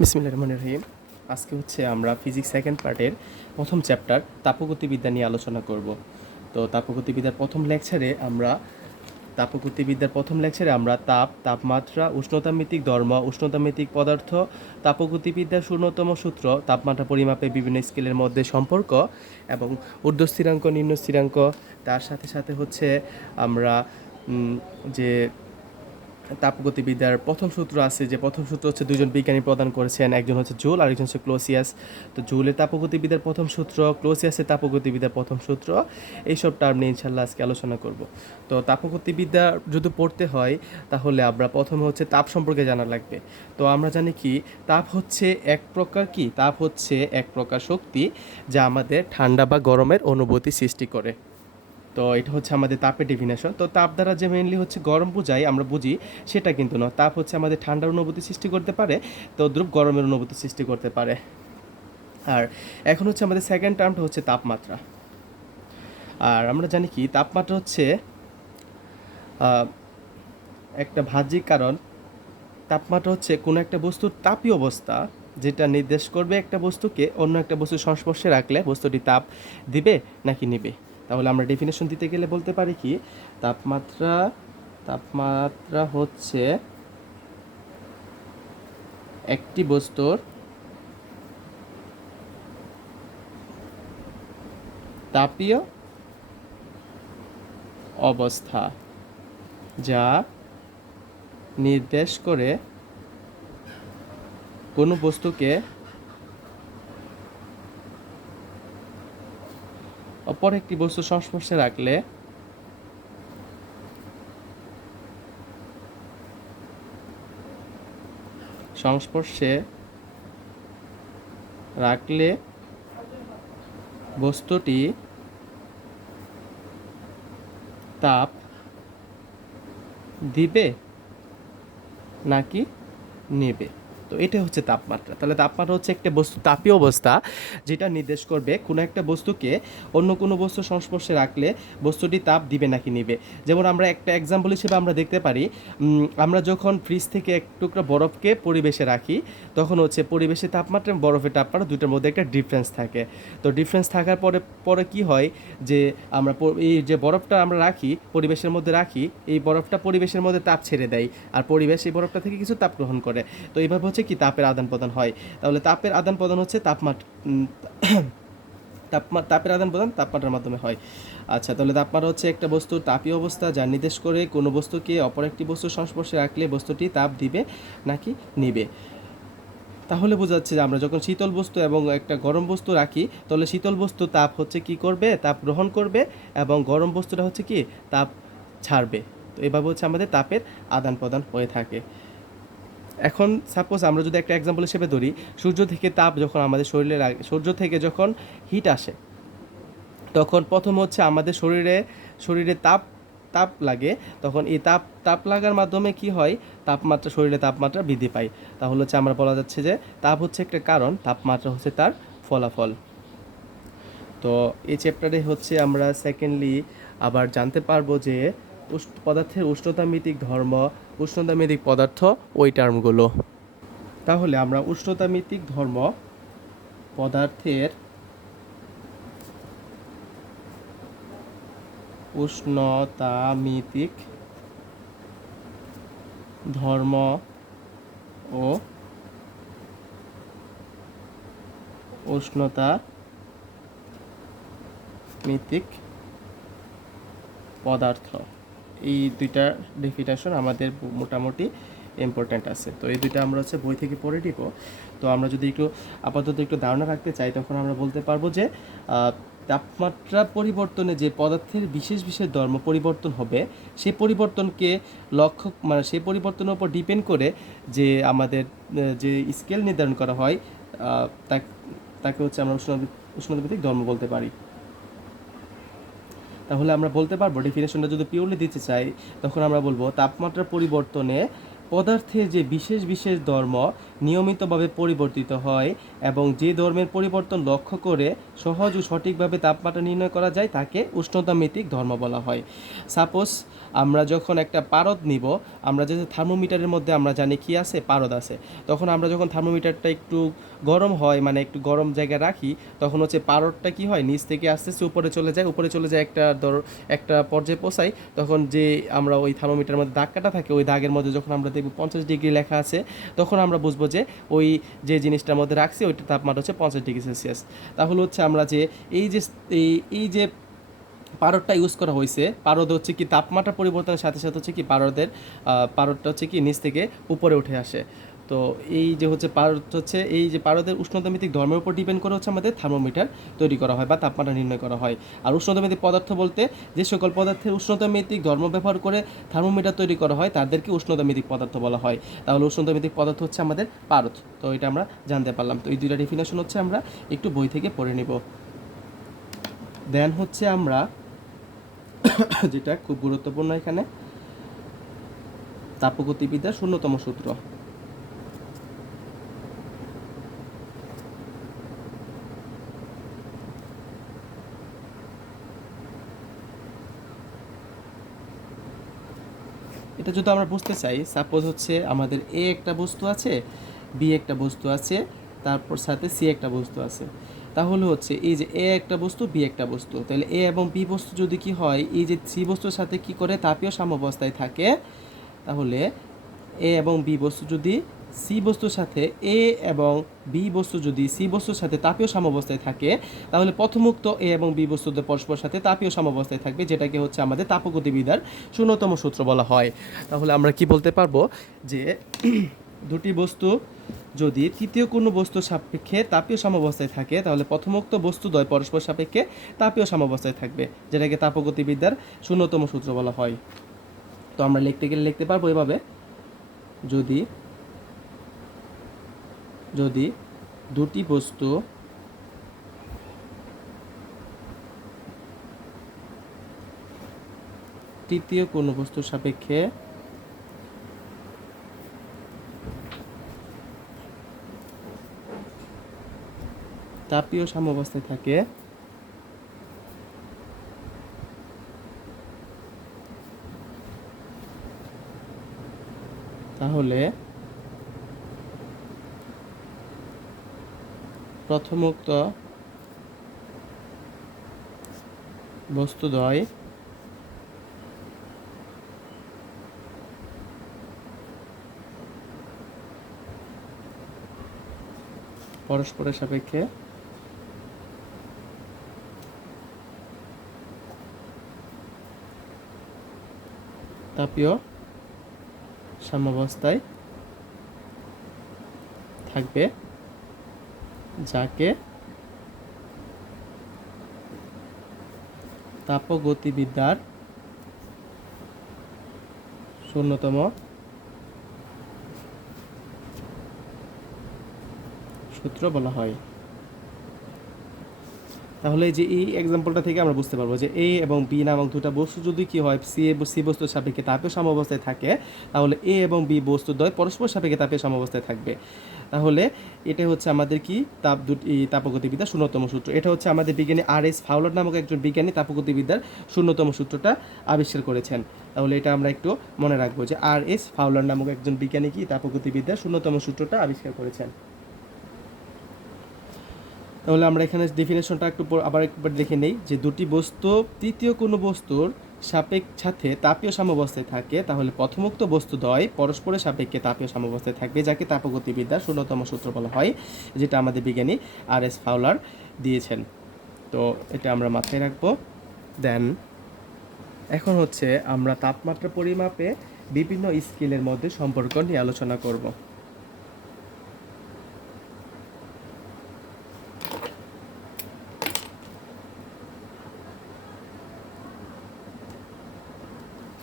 বিসমিল্লাহির রহমানির রহিম। আজকে হচ্ছে আমরা ফিজিক্স সেকেন্ড পার্টের প্রথম চ্যাপ্টার তাপগতিবিদ্যা নিয়ে আলোচনা করব। তো তাপগতিবিদ্যার প্রথম লেকচারে আমরা তাপমাত্রা, উষ্ণতামিতিক ধর্ম, উষ্ণতামিতিক পদার্থ, তাপগতিবিদ্যার শূন্যতম সূত্র, তাপমাত্রা পরিমাপে বিভিন্ন স্কেলের মধ্যে সম্পর্ক এবং ঊর্ধ্ব স্থিরাঙ্ক, নিম্ন স্থিরাঙ্ক, তার সাথে সাথে হচ্ছে আমরা যে তাপগতিবিদ্যার প্রথম সূত্র আছে, যে প্রথম সূত্র হচ্ছে দুজন বিজ্ঞানী প্রদান করেছেন, একজন হচ্ছে জুল আর একজন হচ্ছে ক্লোসিয়াস। তো জুলের তাপগতিবিদ্যার প্রথম সূত্র, ক্লোসিয়াসের তাপগতিবিদ্যার প্রথম সূত্র, এইসব টার্ম নিয়ে ইনশাল্লাহ আজকে আলোচনা করব। তো তাপগতিবিদ্যা যদি পড়তে হয় তাহলে আমরা প্রথমে হচ্ছে তাপ সম্পর্কে জানা লাগবে। তো আমরা জানি কি, তাপ হচ্ছে এক প্রকার শক্তি যা আমাদের ঠান্ডা বা গরমের অনুভূতি সৃষ্টি করে। তো এটা হচ্ছে আমাদের তাপের ডেফিনেশন। তো তাপ দ্বারা যে মেইনলি হচ্ছে গরম বোঝাই, আমরা বুঝি সেটা কিন্তু না। তাপ হচ্ছে আমাদের ঠান্ডার অনুভূতি সৃষ্টি করতে পারে, তো দ্রুব গরমের অনুভূতি সৃষ্টি করতে পারে। আর এখন হচ্ছে আমাদের সেকেন্ড টার্মটা হচ্ছে তাপমাত্রা। আর আমরা জানি কি, তাপমাত্রা হচ্ছে আহ, একটা বাহ্যিক কারণ। তাপমাত্রা হচ্ছে কোনো একটা বস্তুর তাপীয় অবস্থা, যেটা নির্দেশ করবে একটা বস্তুকে অন্য একটা বস্তুর সংস্পর্শে রাখলে বস্তুটি তাপ দিবে নাকি নিবে। তাহলে আমরা ডেফিনেশন দিতে গেলে বলতে পারি কি, তাপমাত্রা তাপমাত্রা হচ্ছে একটি বস্তুর তাপীয় অবস্থা, যা নির্দেশ করে কোনো বস্তুকে অপর একটি বস্তুর সংস্পর্শে রাখলে সংস্পর্শে রাখলে বস্তুটি তাপ দিবে নাকি নেবে। তো এটা হচ্ছে তাপমাত্রা। তাহলে তাপমাত্রা হচ্ছে একটা বস্তু তাপীয় অবস্থা, যেটা নির্দেশ করবে কোনো একটা বস্তুকে অন্য কোনো বস্তুর সংস্পর্শে রাখলে বস্তুটি তাপ দিবে নাকি নেবে। যেমন আমরা একটা এক্সাম্পল হিসেবে আমরা দেখতে পারি, আমরা যখন ফ্রিজ থেকে এক টুকরা বরফকে পরিবেশে রাখি, তখন হচ্ছে পরিবেশের তাপমাত্রা এবং বরফের তাপমাত্রা দুটোর মধ্যে একটা ডিফারেন্স থাকে। তো ডিফারেন্স থাকার পরে পরে কি হয়, যে আমরা এই যে বরফটা আমরা রাখি, পরিবেশের মধ্যে রাখি, এই বরফটা পরিবেশের মধ্যে তাপ ছেড়ে দেয়, আর পরিবেশ এই বরফটা থেকে কিছু তাপ গ্রহণ করে। তো এইভাবে হচ্ছে কি তাপের আদান প্রদান হয়। তাহলে তাপের আদান প্রদান হচ্ছে তাপের আদান প্রদান তাপমাত্রার মাধ্যমে হয়। আচ্ছা, তাহলে তাপমাত্রা হচ্ছে একটা বস্তুর তাপীয় অবস্থা, যা নির্দেশ করে কোনো বস্তুকে অপর একটি বস্তুর সংস্পর্শে রাখলে বস্তুটি তাপ দিবে নাকি নিবে। তাহলে বোঝা যাচ্ছে যে আমরা যখন শীতল বস্তু এবং একটা গরম বস্তু রাখি, তাহলে শীতল বস্তু তাপ হচ্ছে কি করবে, তাপ গ্রহণ করবে, এবং গরম বস্তুটা হচ্ছে কি তাপ ছাড়বে। তো এভাবে হচ্ছে আমাদের তাপের আদান প্রদান হয়ে থাকে। এখন সাপোজ আমরা যদি একটা এক্সাম্পল হিসেবে ধরি, সূর্য থেকে তাপ যখন আমাদের শরীরে সূর্য থেকে যখন হিট আসে, তখন প্রথম হচ্ছে আমাদের শরীরে শরীরে তাপ তাপ লাগে। তখন এই তাপ তাপ লাগার মাধ্যমে কি হয়, শরীরে তাপমাত্রা বৃদ্ধি পায়। তাহলে হচ্ছে আমরা বলা যাচ্ছে যে তাপ হচ্ছে একটা কারণ, তাপমাত্রা হচ্ছে তার ফলাফল। তো এই চ্যাপ্টারে হচ্ছে আমরা সেকেন্ডলি আবার জানতে পারবো যে পদার্থের উষ্ণতামিতিক ধর্ম, উষ্ণতামিতিক পদার্থ, ওই টার্মগুলো। তাহলে আমরা উষ্ণতামিতিক ধর্ম, পদার্থের উষ্ণতামিতিক ধর্ম ও উষ্ণতামিতিক পদার্থ, এই দুইটা ডেফিনেশন আমাদের মোটামুটি ইম্পর্ট্যান্ট আছে। তো এই দুইটা আমরা হচ্ছে বই থেকে পড়ে নিব। তো আমরা যদি একটু আপাতত একটু ধারণা রাখতে চাই, তখন আমরা বলতে পারবো যে তাপমাত্রা পরিবর্তনে যে পদার্থের বিশেষ বিশেষ ধর্ম পরিবর্তন হবে, সেই পরিবর্তনকে সেই পরিবর্তনের উপর ডিপেন্ড করে যে আমাদের যে স্কেল নির্ধারণ করা হয়, তাকে হচ্ছে আমরা উষ্ণতাভিত্তিক ধর্ম বলতে পারি। তাহলে আমরা বলতে পারবো, ডেফিনেশনটা যদি পিওরলি দিতে চাই, তখন আমরা বলবো তাপমাত্রার পরিবর্তনে পদার্থের যে বিশেষ বিশেষ ধর্ম নিয়মিতভাবে পরিবর্তিত হয় এবং যে ধর্মের পরিবর্তন লক্ষ্য করে সহজ ও সঠিকভাবে তাপমাত্রা নির্ণয় করা যায় তাকে উষ্ণতামিতিক ধর্ম বলা হয়। সাপোজ আমরা যখন একটা পারদ নিব, আমরা যে থার্মোমিটারের মধ্যে আমরা জানি কি আছে, পারদ আছে, তখন আমরা যখন থার্মোমিটারটা একটু গরম হয়, মানে একটু গরম জায়গায় রাখি, তখন হচ্ছে পারদটা কি হয়, নিচ থেকে আস্তে আস্তে উপরে চলে যায় একটা পর্যায়ে পৌঁছায়, তখন যে আমরা ওই থার্মোমিটারের মধ্যে দাগ কাটা থাকে, ওই দাগের মধ্যে যখন আমরা দেখব 50 ডিগ্রি লেখা আছে, তখন আমরা বুঝবো যে ওই যে জিনিসটার মধ্যে রাখছি ওইটার তাপমাত্রা হচ্ছে 50 ডিগ্রি সেলসিয়াস। তাহলে হচ্ছে আমরা যে এই যে এই যে পারদটা ইউজ করা হয়েছে, পারদ হচ্ছে কি তাপমাত্রা পরিবর্তনের সাথে সাথে হচ্ছে কি পারদটা হচ্ছে কি নিচ থেকে উপরে উঠে আসে। তো এই যে হচ্ছে পারদ হচ্ছে এই যে পারদের উষ্ণতামিতিক ধর্মের উপর ডিপেন্ড করে হচ্ছে আমাদের থার্মোমিটার তৈরি করা হয় বা তাপমাত্রা নির্ণয় করা হয়। আর উষ্ণতামিতিক পদার্থ বলতে যে সকল পদার্থের উষ্ণতামিতিক ধর্ম ব্যবহার করে থার্মোমিটার তৈরি করা হয় তাদেরকে উষ্ণতামিতিক পদার্থ বলা হয়। তাহলে উষ্ণতামিতিক পদার্থ হচ্ছে আমাদের পারদ। তো এটা আমরা জানতে পারলাম। তো এই দুইটা ডেফিনেশন হচ্ছে আমরা একটু বই থেকে পড়ে নিব। দেন হচ্ছে আমরা যেটা খুব গুরুত্বপূর্ণ এখানে, তাপগতিবিদ্যার শূন্যতম সূত্র। এটা যদি আমরা বুঝতে চাই, সাপোজ হচ্ছে আমাদের এ একটা বস্তু আছে, বি একটা বস্তু আছে, তারপর সাথে সি একটা বস্তু আছে। তাহলে হচ্ছে এই যে এ একটা বস্তু, বি একটা বস্তু, তাহলে এ এবং বি বস্তু যদি কি হয়, এই যে সি বস্তুর সাথে কি করে তাপীয় সাম্যাবস্থায় থাকে, তাহলে এ এবং বি বস্তু যদি সি বস্তুর সাথে এ এবং বি বস্তু যদি সি বস্তুর সাথে তাপীয় সাম্যাবস্থায় থাকে, তাহলে প্রথমোক্ত এ এবং বি বস্তুদের পরস্পর সাথে তাপীয় সাম্যাবস্থায় থাকবে, যেটাকে হচ্ছে আমাদের তাপগতিবিদ্যার শূন্যতম সূত্র বলা হয়। তাহলে আমরা কি বলতে পারবো যে দুটি বস্তু যদি তৃতীয় কোনো বস্তুর সাপেক্ষে তাপীয় সাম্যাবস্থায় থাকে, তাহলে প্রথমোক্ত বস্তুদ্বয় পরস্পর সাপেক্ষে তাপীয় সাম্যাবস্থায় থাকবে, যেটাকে তাপগতিবিদ্যার শূন্যতম সূত্র বলা হয়। তো আমরা লিখতে গেলে লিখতে পারবো এভাবে, যদি দুটি বস্তু তৃতীয় কোনো বস্তুর সাপেক্ষে তাপীয় সাম্যাবস্থায় থাকে, তাহলে প্রথমোক্ত বস্তুদ্বয় পরস্পরের সাপেক্ষে তাপীয় সাম্যাবস্থায় থাকবে, যাকে তাপগতিবিদ্যার শূন্যতম সূত্র বলা হয়। তাহলে যে এই এক্সাম্পলটা থেকে আমরা বুঝতে পারবো যে এ এবং বি নামক দুটো বস্তু যদি কি হয়, সি বস্তুর সাপেক্ষে তাপীয় সাম্যাবস্থায় থাকে, তাহলে এ এবং বি বস্তুদ্বয় পরস্পর সাপেক্ষে তাপীয় সাম্যাবস্থায় থাকবে। তাহলে এটা হচ্ছে আমাদের কি তাপগতিবিদ্যার শূন্যতম সূত্র। এটা হচ্ছে আমাদের বিজ্ঞানী আর.এস. ফাউলার নামক একজন বিজ্ঞানী তাপগতিবিদ্যার শূন্যতম সূত্রটা আবিষ্কার করেছেন। তাহলে এটা আমরা একটু মনে রাখবো যে আর.এস. ফাউলার নামক একজন বিজ্ঞানী কি তাপগতিবিদ্যার শূন্যতম সূত্রটা আবিষ্কার করেছেন। তাহলে আমরা এখানে ডেফিনেশনটা আবার একবার দেখে নেই, যে দুটি বস্তু তৃতীয় কোনো বস্তুর সাথে তাপীয় সাম্যাবস্থায় থাকে, তাহলে প্রথমোক্ত বস্তুদ্বয় পরস্পরের সাপেক্ষে তাপীয় সাম্যাবস্থায় থাকবে, যাকে তাপগতিবিদ্যার শূন্যতম সূত্র বলা হয়, যেটা আমাদের বিজ্ঞানী আর.এস. ফাউলার দিয়েছেন। তো এটা আমরা মাথায় রাখবো। দেন এখন হচ্ছে আমরা তাপমাত্রা পরিমাপে বিভিন্ন স্কেলের মধ্যে সম্পর্ক নিয়ে আলোচনা করব।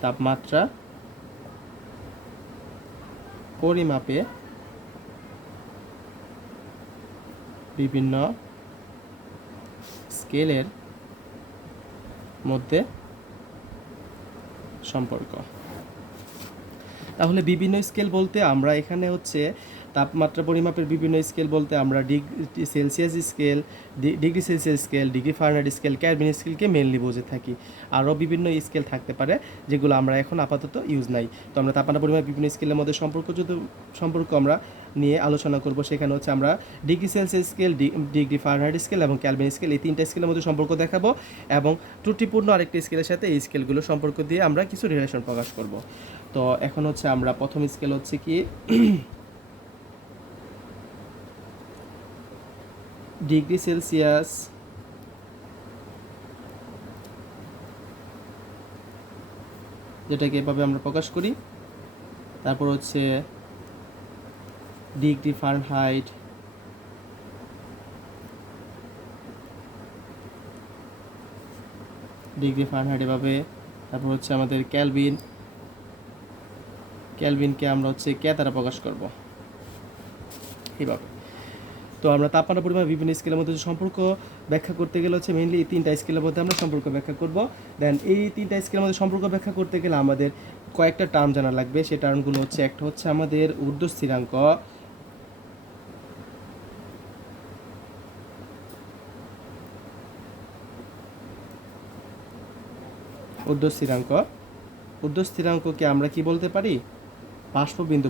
তাপমাত্রা পরিমাপে বিভিন্ন স্কেলের মধ্যে সম্পর্ক। তাহলে বিভিন্ন স্কেল বলতে আমরা এখানে হচ্ছে তাপমাত্রা পরিমাপের বিভিন্ন স্কেল বলতে আমরা degree Celsius scale, degree Celsius scale, degree Fahrenheit scale, Kelvin স্কেলকে মেনলি বুঝে থাকি। আরও বিভিন্ন স্কেল থাকতে পারে যেগুলো আমরা এখন আপাতত ইউজ নাই। তো আমরা তাপমাত্রা পরিমাপ বিভিন্ন স্কেলের মধ্যে সম্পর্ক আমরা নিয়ে আলোচনা করব। সেখানে হচ্ছে আমরা degree Celsius scale, degree Fahrenheit scale এবং ক্যালভিন স্কেল এই তিনটা স্কেলের মধ্যে সম্পর্ক দেখাবো এবং ত্রুটিপূর্ণ আরেকটি স্কেলের সাথে এই স্কেলগুলো সম্পর্ক দিয়ে আমরা কিছু রিলেশন প্রকাশ করব। তো এখন হচ্ছে আমরা প্রথম স্কেল হচ্ছে কি ডিগ্রি সেলসিয়াস, যেটাকে এভাবে আমরা প্রকাশ করি। তারপর হচ্ছে ডিগ্রি ফারেনহাইট, ডিগ্রি ফারেনহাইট এভাবে। তারপর হচ্ছে আমাদের ক্যালভিনকে আমরা হচ্ছে কে দ্বারা প্রকাশ করব এইভাবে। তো আমরা তাপমাত্রা পরিমাপ বিভিন্ন স্কেলের মধ্যে সম্পর্ক ব্যাখ্যা করতে গেলে হচ্ছে মেইনলি এই তিনটা স্কেলের মধ্যে আমরা সম্পর্ক ব্যাখ্যা করব। দেন এই তিনটা স্কেলের মধ্যে সম্পর্ক ব্যাখ্যা করতে গেলে আমাদের কয়েকটা টার্ম জানা লাগবে। সেই টার্মগুলো হচ্ছে একটা হচ্ছে আমাদের ঊর্ধ্ব স্থিরাঙ্ক, ঊর্ধ্ব স্থিরাঙ্ককে আমরা কি বলতে পারি? বাষ্পবিন্দু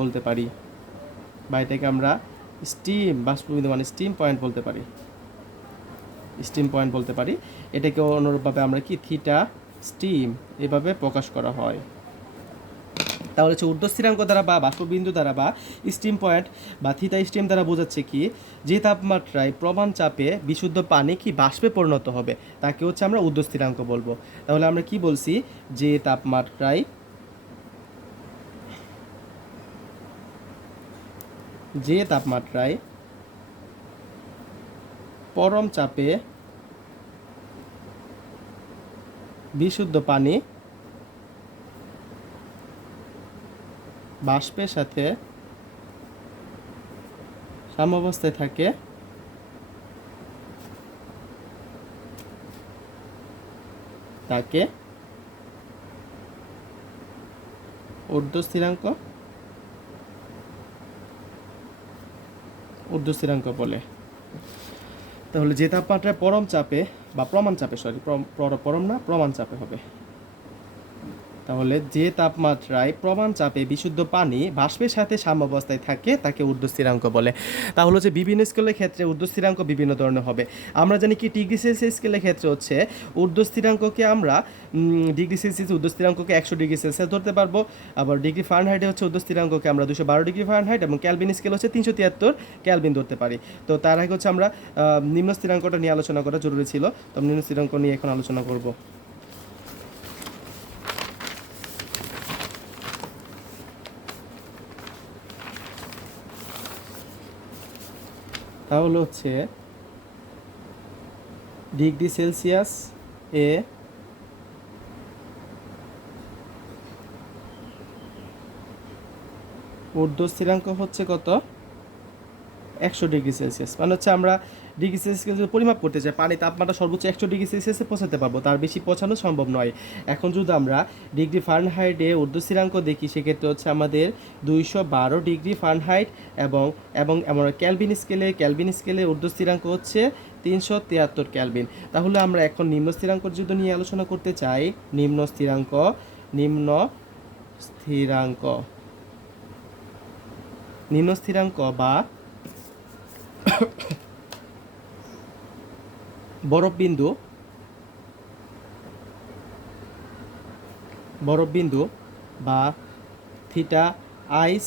বলতে পারি, বা এটাকে আমরা বাষ্পবিন্দু মানে স্টিম পয়েন্ট বলতে পারি। এটাকে অনুরূপভাবে আমরা কি থিটা স্টিম এভাবে প্রকাশ করা হয়। তাহলে হচ্ছে ঊর্ধ্ব স্থিরাঙ্ক দ্বারা বা বাষ্পবিন্দু দ্বারা বা স্টিম পয়েন্ট বা থিটা স্টিম দ্বারা বোঝাচ্ছে কি যে তাপমাত্রায় প্রমাণ চাপে বিশুদ্ধ পানি কি বাষ্পে পরিণত হবে তাকে হচ্ছে আমরা ঊর্ধ্ব স্থিরাঙ্ক বলবো। তাহলে আমরা কি বলছি? যে তাপমাত্রায় পরম চাপে বিশুদ্ধ পানি বাষ্পের সাথে সাম্যাবস্থায় থাকে তাকে ঊর্ধ্ব স্থিরাঙ্ক বলে। তাহলে যে তাপমাত্রায় প্রমাণ চাপে হবে। তাহলে যে তাপমাত্রায় প্রমাণ চাপে বিশুদ্ধ পানি বাষ্পের সাথে সাম্যাবস্থায় থাকে তাকে ঊর্ধ্ব স্থিরাঙ্ক বলে। তাহলে হচ্ছে বিভিন্ন স্কেলের ক্ষেত্রে ঊর্ধ্ব স্থিরাঙ্ক বিভিন্ন ধরনের হবে। আমরা জানি কি ডিগ্রি সেলসিয়াস স্কেলের ক্ষেত্রে হচ্ছে ঊর্ধ্ব স্থিরাঙ্ককে আমরা ডিগ্রি সেলসিয়াস ঊর্ধ্ব স্থিরাঙ্ককে 100 ডিগ্রি সেলসিয়াস ধরতে পারবো। আবার ডিগ্রি ফারেনহাইটে হচ্ছে ঊর্ধ্ব স্থিরাঙ্ককে আমরা 212 ডিগ্রি ফারেনহাইট এবং ক্যালভিন স্কেল হচ্ছে 373 ক্যালভিন ধরতে পারি। তো তার আগে হচ্ছে আমরা নিম্ন স্থিরাঙ্কটা নিয়ে আলোচনা করা জরুরি ছিল। তো নিম্ন স্থিরাঙ্ক নিয়ে এখন আলোচনা করব। তাহলে হচ্ছে ডিগ্রি সেলসিয়াস এ ঊর্ধ্ব স্থিরাঙ্ক হচ্ছে কত? 100 ডিগ্রি সেলসিয়াস। মানে হচ্ছে আমরা ডিগ্রি সেলসিয়াস যদি পরিমাপ করতে চাই পানি তাপমাত্রা সর্বোচ্চ 100 ডিগ্রি সেলসিয়াসে পৌঁছাতে পারবো, তার বেশি পৌঁছানো সম্ভব নয়। এখন যদি আমরা ডিগ্রি ফারেনহাইটে ঊর্ধ্ব স্থিরাঙ্ক দেখি সেক্ষেত্রে হচ্ছে আমাদের 212 ডিগ্রি ফারেনহাইট এবং আমরা ক্যালভিন স্কেলে ঊর্ধ্ব স্থিরাঙ্ক হচ্ছে 373 ক্যালভিন। তাহলে আমরা এখন নিম্ন স্থিরাঙ্ক যদি নিয়ে আলোচনা করতে চাই, নিম্ন স্থিরাঙ্ক বা বরফ বিন্দু বা থিটা আইস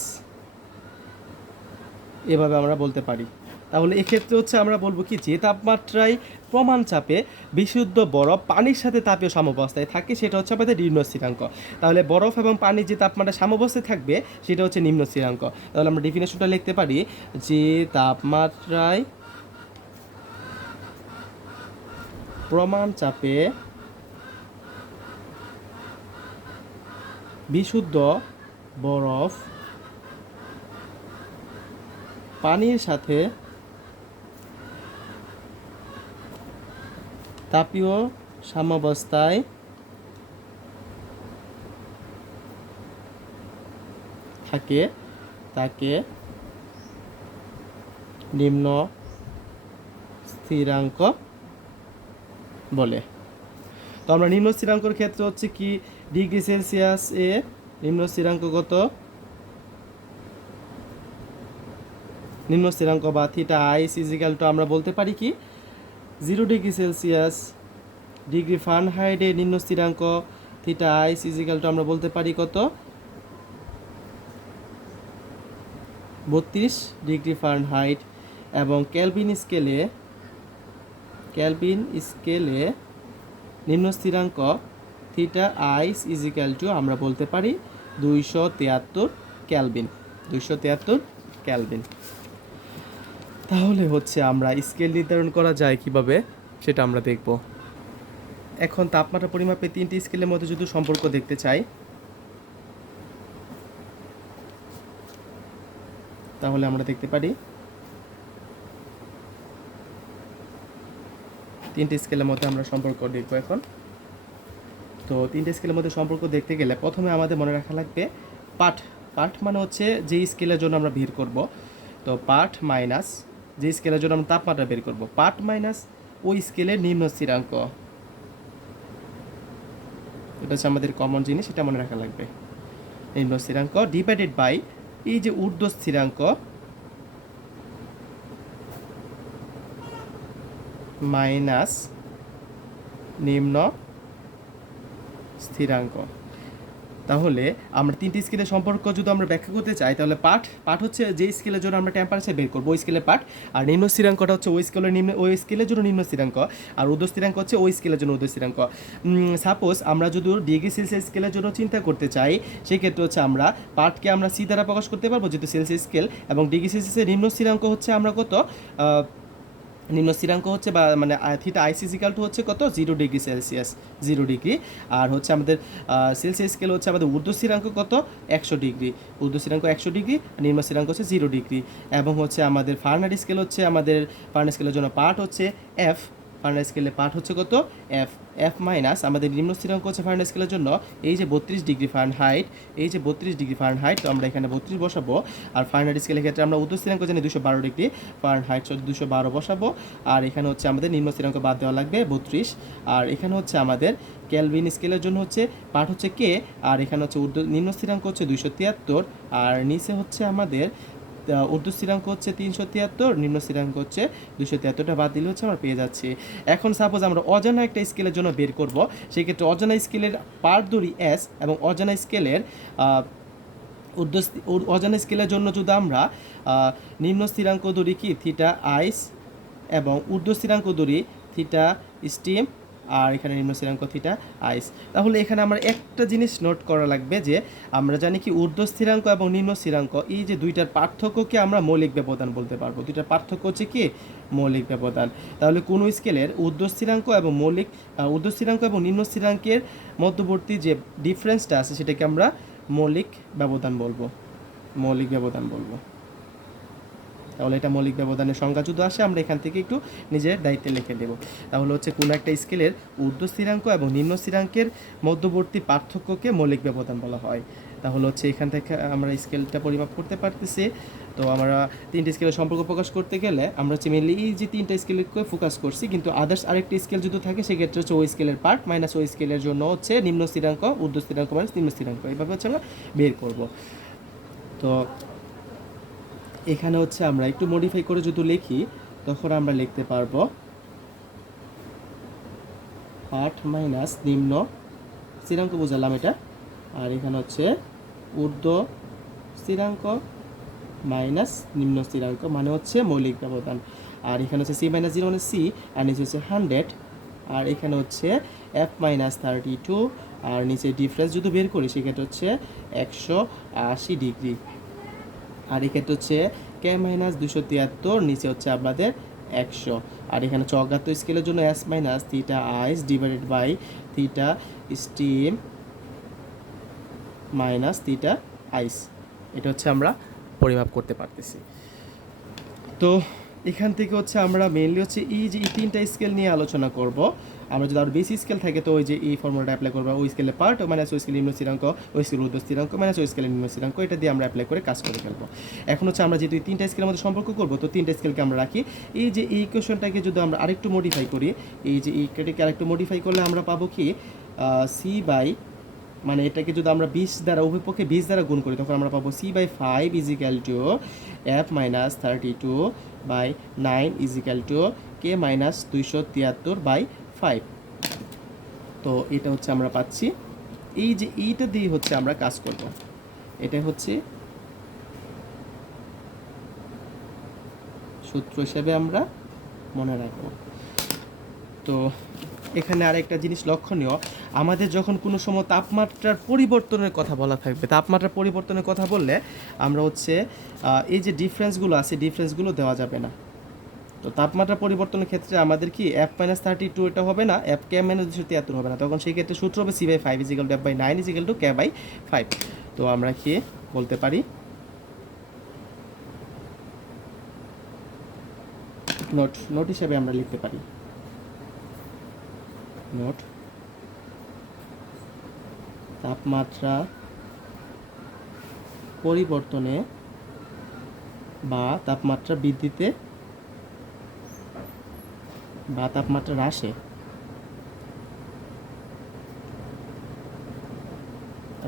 এভাবে আমরা বলতে পারি। তাহলে এক্ষেত্রে হচ্ছে আমরা বলবো কি যে তাপমাত্রায় প্রমাণ চাপে বিশুদ্ধ বরফ পানির সাথে তাপীয় সাম্যাবস্থায় থাকে সেটা হচ্ছে আমাদের নিম্ন স্থিরাঙ্ক। তাহলে বরফ এবং পানির যে তাপমাত্রা সাম্যাবস্থায় থাকবে সেটা হচ্ছে নিম্ন স্থিরাঙ্ক। তাহলে আমরা ডেফিনেশনটা লিখতে পারি যে তাপমাত্রায় প্রমাণ চাপে বিশুদ্ধ বরফ পানির সাথে তাপীয় সাম্যাবস্থায় থাকে তাকে নিম্ন স্থিরাঙ্ক বলে। তো আমরা নিম্ন স্থিরাঙ্কর ক্ষেত্রে হচ্ছে কি ডিগ্রি সেলসিয়াস এ নিম্ন স্থিরাঙ্ক কত, নিম্ন স্থিরাঙ্ক বা থিটা আইস ইজিক্যাল টু আমরা বলতে পারি কি 0 ডিগ্রি সেলসিয়াস, ডিগ্রি ফারেনহাইটে নিম্ন স্থিরাঙ্ক থিটা আইস ইজিক্যাল টু আমরা বলতে পারি কত 32 ডিগ্রি ফারেনহাইট, এবং কেলভিন স্কেলে নিম্ন স্থিরাঙ্ক থিটা আইস ইজিক্যাল টু আমরা বলতে পারি 273 কেলভিন, 273 কেলভিন। তাহলে হচ্ছে আমরা স্কেল নির্ধারণ করা যায় কিভাবে সেটা আমরা দেখব। এখন তাপমাত্রা পরিমাপে 3টি স্কেলের মধ্যে যদি সম্পর্ক দেখতে চাই তাহলে আমরা দেখতে পারি 3টি স্কেলের মধ্যে আমরা সম্পর্ক দেখব এখন। তো 3টি স্কেলের মধ্যে সম্পর্ক দেখতে গেলে প্রথমে আমাদের মনে রাখা লাগবে পাঠ মানে হচ্ছে যে স্কেলের জন্য আমরা বের করব। তো পাঠ মাইনাস যে স্কেলের জন্য আমরা তাপমাত্রা বের করব, পাঠ মাইনাস ওই স্কেলের নিম্ন স্থিরাঙ্ক, এটা হচ্ছে আমাদের কমন জিনিস, এটা মনে রাখা লাগবে। নিম্ন স্থিরাঙ্ক ডিভাইডেড বাই এই যে ঊর্ধ্ব স্থিরাঙ্ক মাইনাস নিম্ন স্থিরাঙ্ক। তাহলে আমরা 3টি স্কেলের সম্পর্ক যদি আমরা ব্যাখ্যা করতে চাই তাহলে পাঠ হচ্ছে যে স্কেলের জন্য আমরা টেম্পারেচার বের করবো ওই স্কেলের পাঠ, আর নিম্ন স্থিরাঙ্কটা হচ্ছে ওই স্কেলের জন্য নিম্ন স্থিরাঙ্ক, আর ঊর্ধ্ব স্থিরাঙ্ক হচ্ছে ওই স্কেলের জন্য ঊর্ধ্ব স্থিরাঙ্ক। সাপোজ আমরা যদি ডিগ্রি সেলসিয়াস স্কেলের জন্য চিন্তা করতে চাই সেক্ষেত্রে হচ্ছে আমরা পাঠকে আমরা সি দ্বারা প্রকাশ করতে পারবো যেহেতু সেলসিয়াস স্কেল, এবং ডিগ্রি সেলসিয়াসের নিম্ন স্থিরাঙ্ক হচ্ছে আমরা কত নিম্ন স্থিরাঙ্ক হচ্ছে বা মানে থিটা আইস ইজিক্যাল টু হচ্ছে কত 0 ডিগ্রি সেলসিয়াস, 0 ডিগ্রি। আর হচ্ছে আমাদের সেলসিয়াস স্কেল হচ্ছে আমাদের ঊর্ধ্ব স্থিরাঙ্ক কত 100 ডিগ্রি, ঊর্ধ্ব স্থিরাঙ্ক 100 ডিগ্রি, নিম্ন স্থিরাঙ্ক হচ্ছে 0 ডিগ্রি। এবং হচ্ছে আমাদের ফারেনহাইট স্কেল হচ্ছে আমাদের ফারেনহাইট স্কেলের জন্য পার্ট হচ্ছে এফ, ফারেনহাইট স্কেলে পার্ট হচ্ছে কত এফ মাইনাস আমাদের নিম্ন স্থিরাঙ্ক হচ্ছে ফারেনহাইট স্কেলের জন্য এই যে 32 ডিগ্রি ফারেনহাইট, এই যে 32 ডিগ্রি ফারেনহাইট, তো আমরা এখানে 32 বসাবো। আর ফারেনহাইট স্কেলের ক্ষেত্রে আমরা ঊর্ধ্ব স্থিরাঙ্ক জানি 212 ডিগ্রি ফারেনহাইট, 212 বসাবো। আর এখানে হচ্ছে আমাদের নিম্ন স্থিরাঙ্ক বাদ দেওয়া লাগবে 32। আর এখানে হচ্ছে আমাদের কেলভিন স্কেলের জন্য হচ্ছে পার্ট হচ্ছে কে, আর এখানে হচ্ছে নিম্ন স্থিরাঙ্ক হচ্ছে 273, আর নিচে হচ্ছে আমাদের ঊর্ধ্ব স্থিরাঙ্ক হচ্ছে 373, নিম্ন স্থিরাঙ্ক হচ্ছে 273টা বাদ দিলে হচ্ছে আমরা পেয়ে যাচ্ছি। এখন সাপোজ আমরা অজানা একটা স্কেলের জন্য বের করব, সেক্ষেত্রে অজানা স্কেলের পার্ট ধরি এস, এবং অজানা স্কেলের অজানা স্কেলের জন্য যদি আমরা নিম্ন স্থিরাঙ্ক ধরি কি থিটা আইস, এবং ঊর্ধ্ব স্থিরাঙ্ক ধরি থিটা স্টিম, আর এখানে নিম্ন স্থিরাঙ্ক থিটা আইস। তাহলে এখানে আমরা একটা জিনিস নোট করা লাগবে যে আমরা জানি কি ঊর্ধ্ব স্থিরাঙ্ক এবং নিম্ন স্থিরাঙ্ক এই যে দুইটার পার্থক্যকে আমরা মৌলিক ব্যবধান বলতে পারবো। দুইটার পার্থক্য হচ্ছে কি মৌলিক ব্যবধান। তাহলে কোনো স্কেলের ঊর্ধ্ব স্থিরাঙ্ক এবং নিম্ন স্থিরাঙ্কের মধ্যবর্তী যে ডিফারেন্সটা আছে সেটাকে আমরা মৌলিক ব্যবধান বলবো, মৌলিক ব্যবধান বলবো। তাহলে এটা মৌলিক ব্যবধানের সংজ্ঞা যদি আসে আমরা এখান থেকে একটু নিজের দায়িত্বে লিখে দেব। তাহলে হচ্ছে কোনো একটা স্কেলের ঊর্ধ্ব স্থিরাঙ্ক এবং নিম্ন স্থিরাঙ্কের মধ্যবর্তী পার্থক্যকে মৌলিক ব্যবধান বলা হয়। তাহলে হচ্ছে এখান থেকে আমরা স্কেলটা পরিমাপ করতে পারতেছি। তো আমরা 3টে স্কেলের সম্পর্ক প্রকাশ করতে গেলে আমরা হচ্ছে মেনলি এই যে 3টা স্কেলকে ফোকাস করছি, কিন্তু আদার্স আরেকটি স্কেল যদি থাকে সেক্ষেত্রে হচ্ছে ওই স্কেলের পার্ট মাইনাস ওই স্কেলের জন্য হচ্ছে নিম্ন স্থিরাঙ্ক, ঊর্ধ্ব স্থিরাঙ্ক মাইনাস নিম্ন স্থিরাঙ্ক, এইভাবে হচ্ছে আমরা বের করব। তো এখানে হচ্ছে আমরা একটু মডিফাই করে যদি লিখি তখন আমরা লিখতে পারবো পাঠ মাইনাস নিম্ন স্থিরাঙ্ক বোঝালাম এটা, আর এখানে হচ্ছে ঊর্ধ্ব স্থিরাঙ্ক মাইনাস নিম্ন স্থিরাঙ্ক মানে হচ্ছে মৌলিক ব্যবধান। আর এখানে হচ্ছে সি মাইনাস 0 মানে সি, আর নিচে হচ্ছে 100, আর এখানে হচ্ছে এফ মাইনাস 32, আর নিচে ডিফারেন্স যদি বের করি সেক্ষেত্রে হচ্ছে 180 ডিগ্রি। আর এক্ষেত্রে হচ্ছে কে মাইনাস 273, নিচে হচ্ছে আমাদের 100। আর এখানে হচ্ছে অজ্ঞাত স্কেলের জন্য S minus theta ice divided by theta steam minus theta ice, এটা হচ্ছে আমরা পরিমাপ করতে পারতেছি। তো এখান থেকে হচ্ছে আমরা মেইনলি হচ্ছে এই যে এই তিনটা স্কেল নিয়ে আলোচনা করব। আমরা যদি আরও বেশি স্কেল থাকে তো ওই যে এই ফর্মুলাটা অ্যাপ্লাই করবো, ওই স্কেলে পার্ট মাইনাস ওই স্কেলে নিম্ন স্থিরাঙ্ক, ওই স্কেল ঊর্ধ্ব স্থিরাঙ্ক মাইনাস ওই স্কেলে নিম্ন স্থিরাঙ্ক, এটা দিয়ে আমরা অ্যাপ্লাই করে কাজ করে ফেলবো। এখন হচ্ছে আমরা যেহেতু এই তিনটা স্কেলের মধ্যে সম্পর্ক করবো, তো তিনটা স্কেলকে আমরা রাখি। এই যে এই ইকুয়েশনটাকে যদি আমরা আরেকটু মডিফাই করি, এই যে এই ইকুয়েশনটাকে আরেকটু মডিফাই করলে আমরা পাবো কি সি বাই, মানে এটাকে যদি আমরা 20 দ্বারা উভয় পক্ষে 20 দ্বারা গুণ করি, তখন আমরা পাবো c/5 is equal to f minus 32/9 is equal to k minus 273/5। তো এটা হচ্ছে আমরা পাচ্ছি। এই যে এইটা দিয়ে হচ্ছে আমরা কাজ করব, এটা হচ্ছে সূত্র হিসেবে আমরা মনে রাখব। তো এখানে আরেকটা জিনিস লক্ষণীয়, আমাদের যখন কোনো সময় তাপমাত্রার পরিবর্তনের কথা বলা থাকবে, তাপমাত্রার পরিবর্তনের কথা বললে আমরা হচ্ছে এই যে ডিফারেন্সগুলো আছে, ডিফারেন্সগুলো দেওয়া যাবে না। তো তাপমাত্রা পরিবর্তনের ক্ষেত্রে আমাদের কি f-32 এটা হবে না, f-k-273 হবে না, তখন সেই ক্ষেত্রে সূত্র হবে c/5 is equal two f/9 is equal two k/5। তো আমরা কি বলতে পারি, নোট হিসাবে আমরা লিখতে পারি, নোট তাপমাত্রা পরিবর্তনে বা তাপমাত্রা বৃদ্ধিতে বা তাপমাত্রা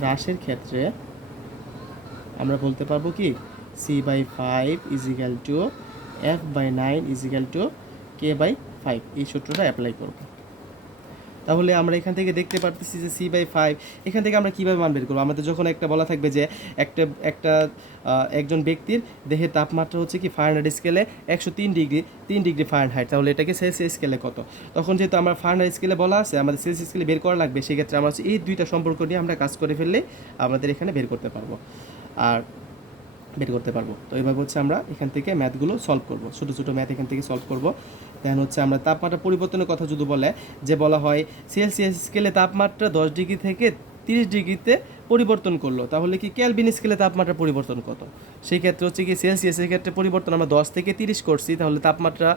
হ্রাসের ক্ষেত্রে আমরা বলতে পারবো কি c/5 is equal two f/9 is equal two k/5, এই সূত্রটা অ্যাপ্লাই করব। তাহলে আমরা এখান থেকে দেখতে পারতেছি যে c/5 এখান থেকে আমরা কীভাবে মান বের করবো। আমাদের যখন একটা বলা থাকবে যে একজন ব্যক্তির দেহের তাপমাত্রা হচ্ছে কি ফারেনহাইট স্কেলে 103 ডিগ্রি ফারেনহাইট, তাহলে এটাকে সেলসিয়াস স্কেলে কত, তখন যেহেতু আমরা ফারেনহাইট স্কেলে বলা আছে আমাদের সেলসিয়াস স্কেলে বের করা লাগবে, সেক্ষেত্রে আমরা হচ্ছে এই দুইটা সম্পর্ক নিয়ে আমরা কাজ করে ফেললে আমাদের এখানে বের করতে পারবো। তো এইভাবে হচ্ছে আমরা এখান থেকে ম্যাথগুলো সলভ করব, ছোটো ছোটো ম্যাথ এখান থেকে সলভ করব। দেন হচ্ছে আমরা তাপমাত্রা পরিবর্তনের কথা যদি বলা হয় সেলসিয়াস স্কেলে তাপমাত্রা 10 ডিগ্রি থেকে 30 ডিগ্রিতে পরিবর্তন করলো, তাহলে কি কেলভিন স্কেলে তাপমাত্রা পরিবর্তন কত। সেই ক্ষেত্রে হচ্ছে কি সেলসিয়াসের ক্ষেত্রে পরিবর্তন আমরা 10 থেকে 30 করছি, তাহলে তাপমাত্রা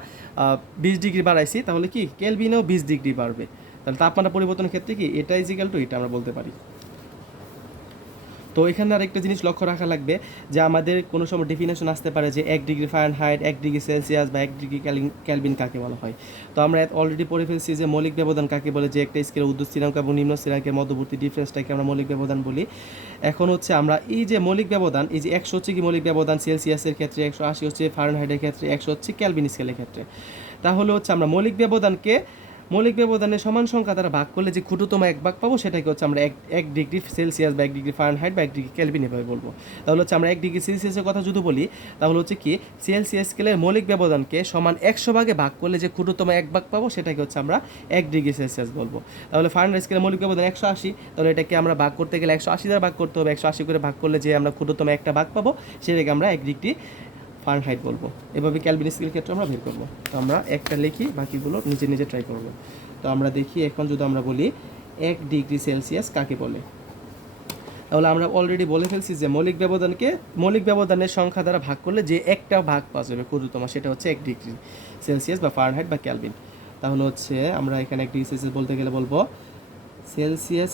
20 ডিগ্রি বাড়াইছি, তাহলে কি কেলভিনেও 20 ডিগ্রি বাড়বে। তাহলে তাপমাত্রা পরিবর্তনের ক্ষেত্রে কি এটা ইজিক্যাল টু এটা আমরা বলতে পারি। তো এখানে আরেকটা জিনিস লক্ষ্য রাখা লাগবে যে আমাদের কোনো সময় ডেফিনেশন আসতে পারে যে 1 ডিগ্রি ফারেনহাইট, 1 ডিগ্রি সেলসিয়াস বা 1 ডিগ্রি কেলভিন কাকে বলা হয়। তো আমরা অলরেডি পড়ে ফেলছি যে মৌলিক ব্যবধান কাকে বলে, যে একটা স্কেলের ঊর্ধ্ব স্থিরাঙ্ক এবং নিম্ন স্থিরাঙ্কের মধ্যবর্তী ডিফারেন্সটাকে আমরা মৌলিক ব্যবধান বলি। এখন হচ্ছে আমরা এই যে মৌলিক ব্যবধান, এই যে 100 হচ্ছে কি মৌলিক ব্যবধান সেলসিয়াসের ক্ষেত্রে, 180 হচ্ছে ফারেনহাইটের ক্ষেত্রে, 100 হচ্ছে কেলভিন স্কেলের ক্ষেত্রে। তাহলে হচ্ছে আমরা মৌলিক ব্যবধানের সমান সংখ্যা দ্বারা ভাগ করলে যে ক্ষুদ্রতম এক ভাগ পাবো, সেটাকে হচ্ছে আমরা 1 ডিগ্রি সেলসিয়াস বা 1 ডিগ্রি ফারেনহাইট বা 1 ডিগ্রি কেলভিন এভাবে বলবো। তাহলে হচ্ছে আমরা 1 ডিগ্রি সেলসিয়াসের কথা যদি বলি, তাহলে হচ্ছে কি সেলসিয়াস স্কেলের মৌলিক ব্যবধানকে সমান 100 ভাগে ভাগ করলে যে ক্ষুদ্রতম এক ভাগ পাবো, সেটাকে হচ্ছে আমরা 1 ডিগ্রি সেলসিয়াস বলবো। তাহলে ফারেনহাইট স্কেলের মৌলিক ব্যবধান 180, তাহলে এটাকে আমরা ভাগ করতে গেলে 180 দ্বারা ভাগ করতে হবে, 180 করে ভাগ করলে যে আমরা ক্ষুদ্রতম একটা ভাগ পাবো, সেটাকে আমরা 1 ডিগ্রি ফারেনহাইট বলবো। এভাবে কেলভিন স্কেলের ক্ষেত্রে আমরা বের করবো। তো আমরা একটা লিখি, বাকিগুলো নিজে ট্রাই করবো। তো আমরা দেখি এখন যদি আমরা বলি 1 ডিগ্রি সেলসিয়াস কাকে বলে, তাহলে আমরা অলরেডি বলে ফেলছি যে মৌলিক ব্যবধানের সংখ্যা দ্বারা ভাগ করলে যে একটা ভাগ পাওয়া যাবে ক্ষুদ্রতম, সেটা হচ্ছে 1 ডিগ্রি সেলসিয়াস বা ফারেনহাইট বা কেলভিন। তাহলে হচ্ছে আমরা এখানে 1 ডিগ্রি সেলসিয়াস বলতে গেলে বলবো সেলসিয়াস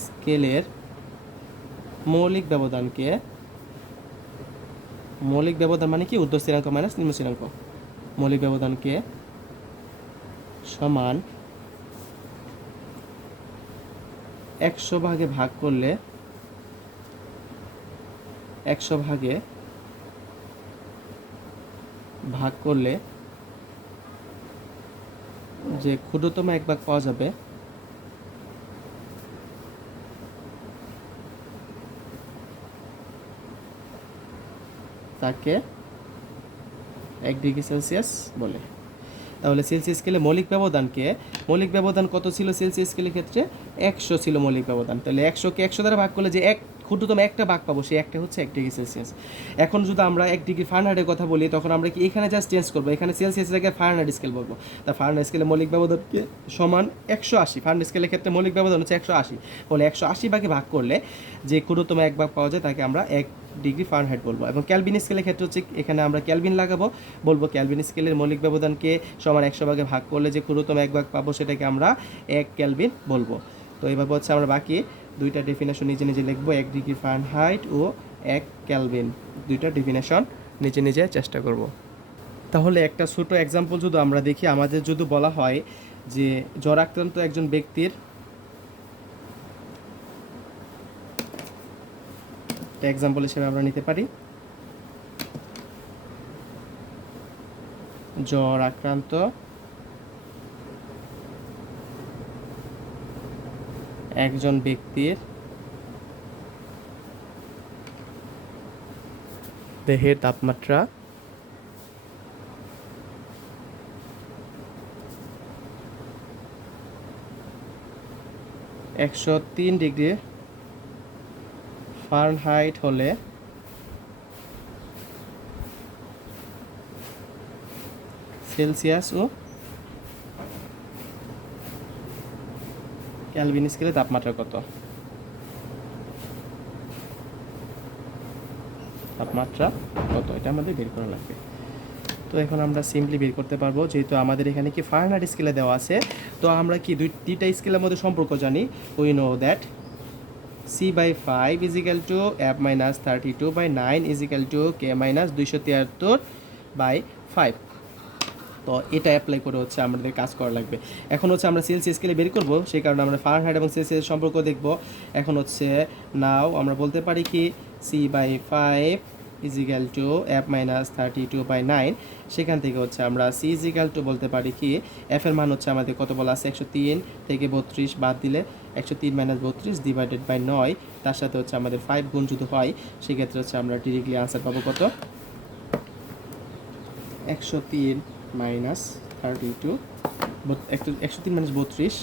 স্কেলের মৌলিক ব্যবধান মানে কি ঊর্ধ্ব স্থিরাঙ্ক মাইনাস নিম্ন স্থিরাঙ্ক, মৌলিক ব্যবধানকে সমান 100 ভাগে ভাগ করলে 100 ভাগে ভাগ করলে যে ক্ষুদ্রতম এক ভাগ পাওয়া যাবে, তাকে 1 ডিগ্রি সেলসিয়াস বলে। তাহলে সেলসিয়াস স্কেলে মৌলিক ব্যবধান কত ছিল সেলসিয়াস স্কেলের ক্ষেত্রে 100 ছিল মৌলিক ব্যবধান। তাহলে 100কে 100 দ্বারা ভাগ করলে যে এক ক্ষুদ্রতম একটা ভাগ পাবো, সেই একটা হচ্ছে 1 ডিগ্রি সেলসিয়াস। এখন যদি আমরা 1 ডিগ্রি ফারেনহাইটের কথা বলি, তখন আমরা কি এখানে জাস্ট চেঞ্জ করবো, এখানে সেলসিয়াসের জায়গায় ফারেনহাইট স্কেল বলবো। তা ফারেনহাইট স্কেলে মৌলিক ব্যবধানকে সমান 180, ফারেনহাইট স্কেলের ক্ষেত্রে মৌলিক ব্যবধান হচ্ছে 180, বলে 180 ভাগে ভাগ করলে যে ক্ষুদ্রতম এক ভাগ পাওয়া যায় তাকে আমরা 1 ডিগ্রি ফারেনহাইট বলবো। এবং ক্যালভিন স্কেলের ক্ষেত্রে হচ্ছে এখানে আমরা ক্যালভিন লাগাবো, বলবো ক্যালভিন স্কেলের মৌলিক ব্যবধানকে সমান 100 ভাগে ভাগ করলে যে ক্ষুদ্রতম এক ভাগ পাবো সেটাকে আমরা 1 ক্যালভিন বলবো। তো এইভাবে হচ্ছে আমরা বাকি দুইটা ডেফিনেশন নিজে নিজে লিখবো, 1 ডিগ্রি ফারেনহাইট ও 1 ক্যালভিন, দুইটা ডেফিনেশন নিজে নিজে চেষ্টা করব। তাহলে একটা ছোট এক্সাম্পল যদি আমরা দেখি, আমাদের যদি বলা হয় যে জ্বর আক্রান্ত একজন ব্যক্তির এক্সাম্পল হিসেবে আমরা নিতে পারি, জ্বর আক্রান্ত একজন ব্যক্তির দেহের তাপমাত্রা 103 ডিগ্রি ফারেনহাইট হলে সেলসিয়াস ও ক্যালভিন স্কেলে তাপমাত্রা কত, এটা আমাদের বের করা লাগবে। তো এখন আমরা সিম্পলি বের করতে পারবো, যেহেতু আমাদের এখানে কি ফারেনহাইট স্কেলে দেওয়া আছে। তো আমরা কি দুইটা স্কেলের মধ্যে সম্পর্ক জানি, we know that C/5 = F-32/9 = K-273/5। তো এটা অ্যাপ্লাই করে হচ্ছে আমাদের কাজ করা লাগবে। এখন হচ্ছে আমরা সেলসিয়াস স্কেলে বের করব, সেই কারণে আমরা ফারেনহাইট এবং সেলসিয়াস সম্পর্ক দেখব। এখন হচ্ছে নাও আমরা বলতে পারি কি C/5 = F-32/9, সেখান থেকে হচ্ছে আমরা C বলতে পারি কি, F এর মান হচ্ছে আমাদের কত বলা আছে, 103 থেকে 32 বাদ দিলে 103 - 32 /9, তার সাথে হচ্ছে আমাদের 5 গুণ যদি হয়, সেক্ষেত্রে হচ্ছে আমরা ডিরেক্টলি আনসার পাবো কত, 103 - 32, 103 - 32,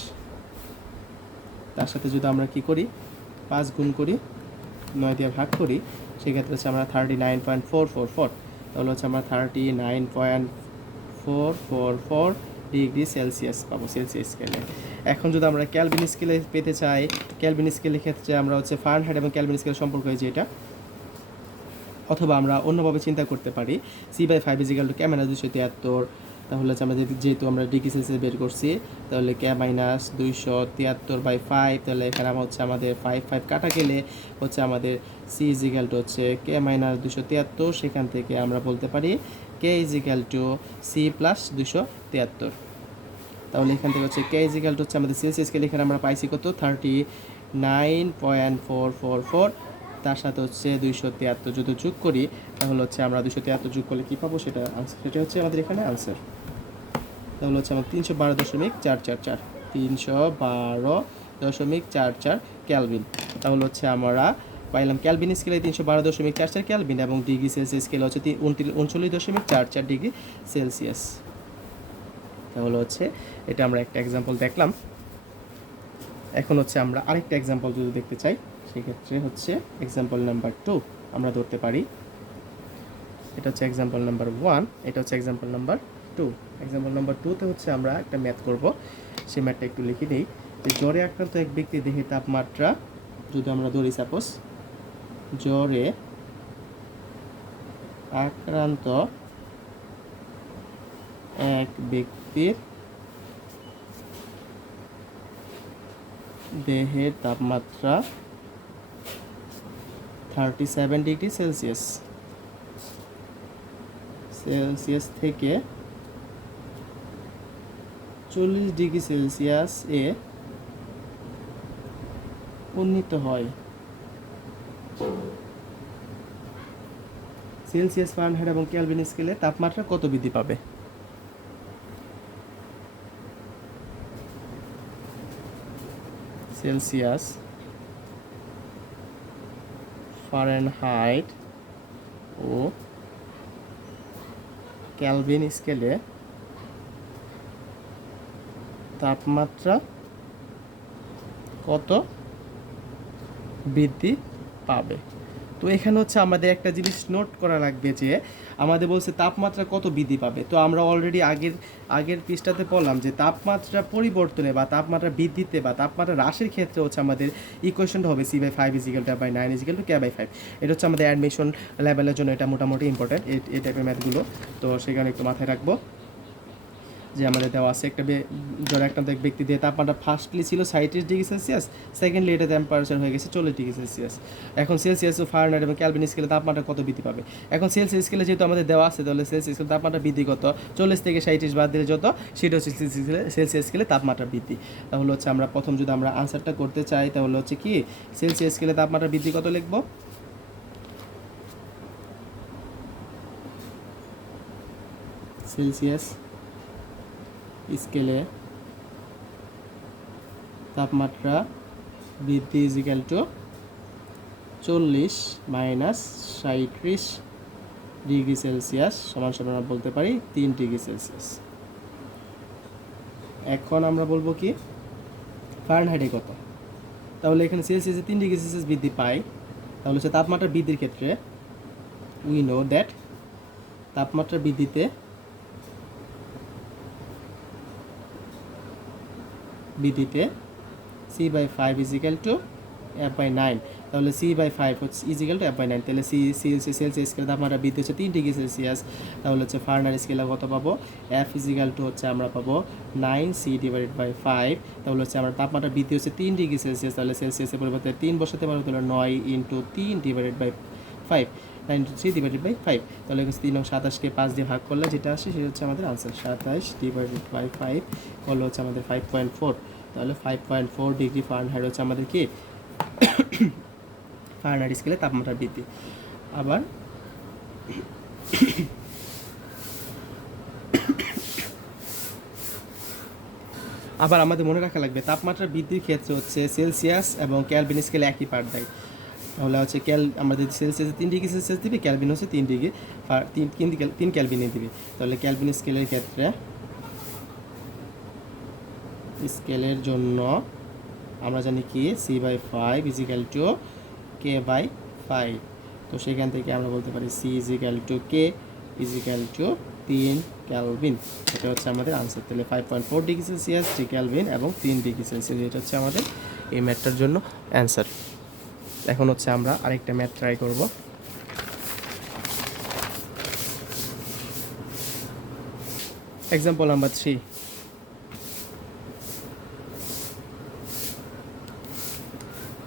তার সাথে যদি আমরা কি করি 5 গুণ করি, 9 দিয়ে ভাগ করি, সেক্ষেত্রে হচ্ছে আমরা 39.444, তাহলে হচ্ছে আমরা 39.444 ডিগ্রি সেলসিয়াস পাবো সেলসিয়াস স্কেলে। এখন যদি আমরা ক্যালভিন স্কেলে পেতে চাই, ক্যালভিন স্কেলের ক্ষেত্রে আমরা হচ্ছে ফারেনহাইট এবং ক্যালভিন স্কেলের সম্পর্ক হয়েছে এটা, অথবা আমরা অন্যভাবে চিন্তা করতে পারি C/5 = K-273, তাহলে হচ্ছে আমরা যেহেতু আমরা ডিগ্রি সেলসিয়াস বের করছি, তাহলে K-273/5, তাহলে এখানে হচ্ছে আমাদের 5 কাটা গেলে হচ্ছে আমাদের C = হচ্ছে K-273, সেখান থেকে আমরা বলতে পারি K = C + 273। তাহলে এখান থেকে হচ্ছে K = হচ্ছে আমাদের সেলসিয়াস স্কেলে এখানে আমরা পাইছি কত, 39.444, তার সাথে হচ্ছে 273 যদি যোগ করি, তাহলে হচ্ছে আমরা 273 যোগ করলে কী পাবো, সেটা হচ্ছে আমাদের এখানে আনসার। তাহলে হচ্ছে আমার 312.444, 312.444 ক্যালভিন। তাহলে হচ্ছে আমরা পাইলাম ক্যালভিন স্কেলে 312.44 ক্যালভিন, এবং ডিগ্রি সেলসিয়াস স্কেলে হচ্ছে 39.44 ডিগ্রি সেলসিয়াস। তাহলে হচ্ছে এটা আমরা একটা এক্সাম্পল দেখলাম। এখন হচ্ছে আমরা আরেকটা এক্সাম্পল যদি দেখতে চাই, সেক্ষেত্রে হচ্ছে এক্সাম্পল নাম্বার 2 আমরা ধরতে পারি। এটা হচ্ছে এক্সাম্পল নাম্বার 1, এটা হচ্ছে এক্সাম্পল নাম্বার 2। এক্সাম্পল নাম্বার 2তে হচ্ছে আমরা একটা ম্যাথ করব, সেই ম্যাথটা একটু লিখে দিই। যে জ্বরে আক্রান্ত এক ব্যক্তির দেহের তাপমাত্রা, যদি আমরা ধরি সাপোজ জ্বরে আক্রান্ত এক ব্যক্তির দেহের তাপমাত্রা 37 ডিগ্রি সেলসিয়াস থেকে 40 ডিগ্রি সেলসিয়াস এ উন্নীত হয়। সেলসিয়াস, ফারেনহাইট এবং কেলভিন স্কেলে তাপমাত্রা কত বৃদ্ধি পাবে? সেলসিয়াস, ফারেনহাইট ও কেলভিন স্কেলে তাপমাত্রা কত বৃদ্ধি পাবে। তো এখানে হচ্ছে আমাদের একটা জিনিস নোট করা লাগবে যে আমাদের বলছে তাপমাত্রা কত বৃদ্ধি পাবে। তো আমরা অলরেডি আগের পৃষ্ঠাতে বললাম যে তাপমাত্রা পরিবর্তনে বা তাপমাত্রা বৃদ্ধিতে বা তাপমাত্রা হ্রাসের ক্ষেত্রে হচ্ছে আমাদের ইকুয়েশনটা হবে C/5 = F/9 = K/5। এটা হচ্ছে আমাদের অ্যাডমিশন লেভেলের জন্য এটা মোটামুটি ইম্পর্টেন্ট এই টাইপের ম্যাথগুলো। তো সেখানে একটু মাথায় রাখবো যে আমাদের দেওয়া আছে ধরো একটা ব্যক্তি দিয়ে তাপমাত্রা ফার্স্টলি ছিল 37°C, সেকেন্ডলি এটা টেম্পারেচার হয়ে গেছে 40°C। এখন সেলসিয়াস ও ফারেনহাইট এবং ক্যালভিন স্কেলে তাপমাত্রা কত বৃদ্ধি পাবে। এখন সেলসিয়াস স্কেলে যেহেতু আমাদের দেওয়া আছে তাহলে সেলসিয়াস স্কেলে তাপমাত্রা বৃদ্ধি কত, 40 থেকে 37 বাদ দিলে যত, সেটা হচ্ছে সেলসিয়াস স্কেলে তাপমাত্রা বৃদ্ধি। তাহলে হচ্ছে আমরা প্রথম যদি আমরা আনসারটা করতে চাই তাহলে হচ্ছে কি সেলসিয়াস স্কেলে তাপমাত্রা বৃদ্ধি কত লিখবো, সেলসিয়াস স্কেলে তাপমাত্রা বৃদ্ধি ইজিক্যাল টু 40 - 37°C সমান আমরা বলতে পারি 3°C। এখন আমরা বলবো কি ফারেনহাইটে কত, তাহলে এখানে সেলসিয়াসে 3°C বৃদ্ধি পাই, তাহলে হচ্ছে তাপমাত্রা বৃদ্ধির ক্ষেত্রে উই নো দ্যাট তাপমাত্রা বৃদ্ধিতে C/5 = F/9, তাহলে C/5 হচ্ছে = F/9, তাহলে সেলসিয়াস স্কেলে তাপমাত্রা বৃদ্ধি হচ্ছে 3°C, তাহলে হচ্ছে ফারেনহাইট স্কেলে কত পাবো, F = হচ্ছে আমরা পাবো 9C/5, তাহলে হচ্ছে আমরা তাপমাত্রা বৃদ্ধি হচ্ছে 3°C, তাহলে সেলসিয়াসের পরিবর্তে 3 বসাতে পারবো, তাহলে 9 × 3/5, 9/3/5, তাহলে 3 এবং 27কে 5 দিয়ে ভাগ করলে যেটা আসে সেটা হচ্ছে আমাদের আনসার। 27/5 করলে হচ্ছে আমাদের 5.4, তাহলে 5.4°F হচ্ছে আমাদের কি ফারেনহাইট স্কেলে তাপমাত্রা বৃদ্ধি। আবার আমাদের মনে রাখা লাগবে তাপমাত্রা বৃদ্ধির ক্ষেত্রে হচ্ছে সেলসিয়াস এবং ক্যালভিন স্কেলে একই পার্ট দেয়, তাহলে হচ্ছে আমাদের সেলসিয়াসে 3°C দিবে, ক্যালভিন হচ্ছে 3 ক্যালভিনে দিবে, তাহলে ক্যালভিন স্কেলের ক্ষেত্রে স্কেলের জন্য আমরা জানি কি C/5 = K/5, তো সেখান থেকে আমরা বলতে পারি C = K = 3 ক্যালভিন। এটা হচ্ছে আমাদের আনসার, তাহলে 5.4°C 3 ক্যালভিন এবং 3°C, এটা হচ্ছে আমাদের এই ম্যাথটার জন্য অ্যান্সার। এখন হচ্ছে আমরা আরেকটা ম্যাথ ট্রাই করব। এক্সাম্পল নাম্বার 3,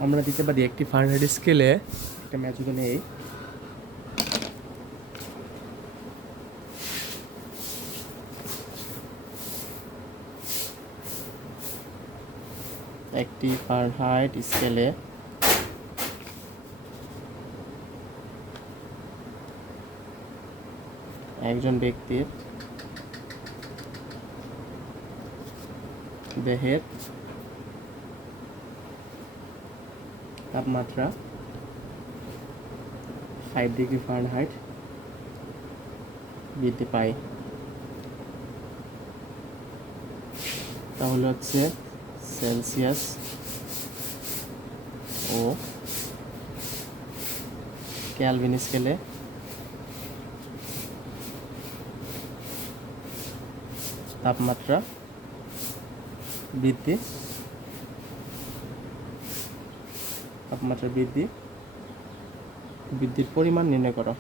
আমরা দিতে পারি একটি ফারেনহাইট স্কেলে একটা ম্যাথ যদি নেই, একটি ফারেনহাইট স্কেলে একজন ব্যক্তির দেহের তাপমাত্রা 5°F বৃদ্ধি পায়, তাহলে হচ্ছে সেলসিয়াস ও ক্যালভিন স্কেলে তাপমাত্রা বৃদ্ধির পরিমাণ নির্ণয় করো।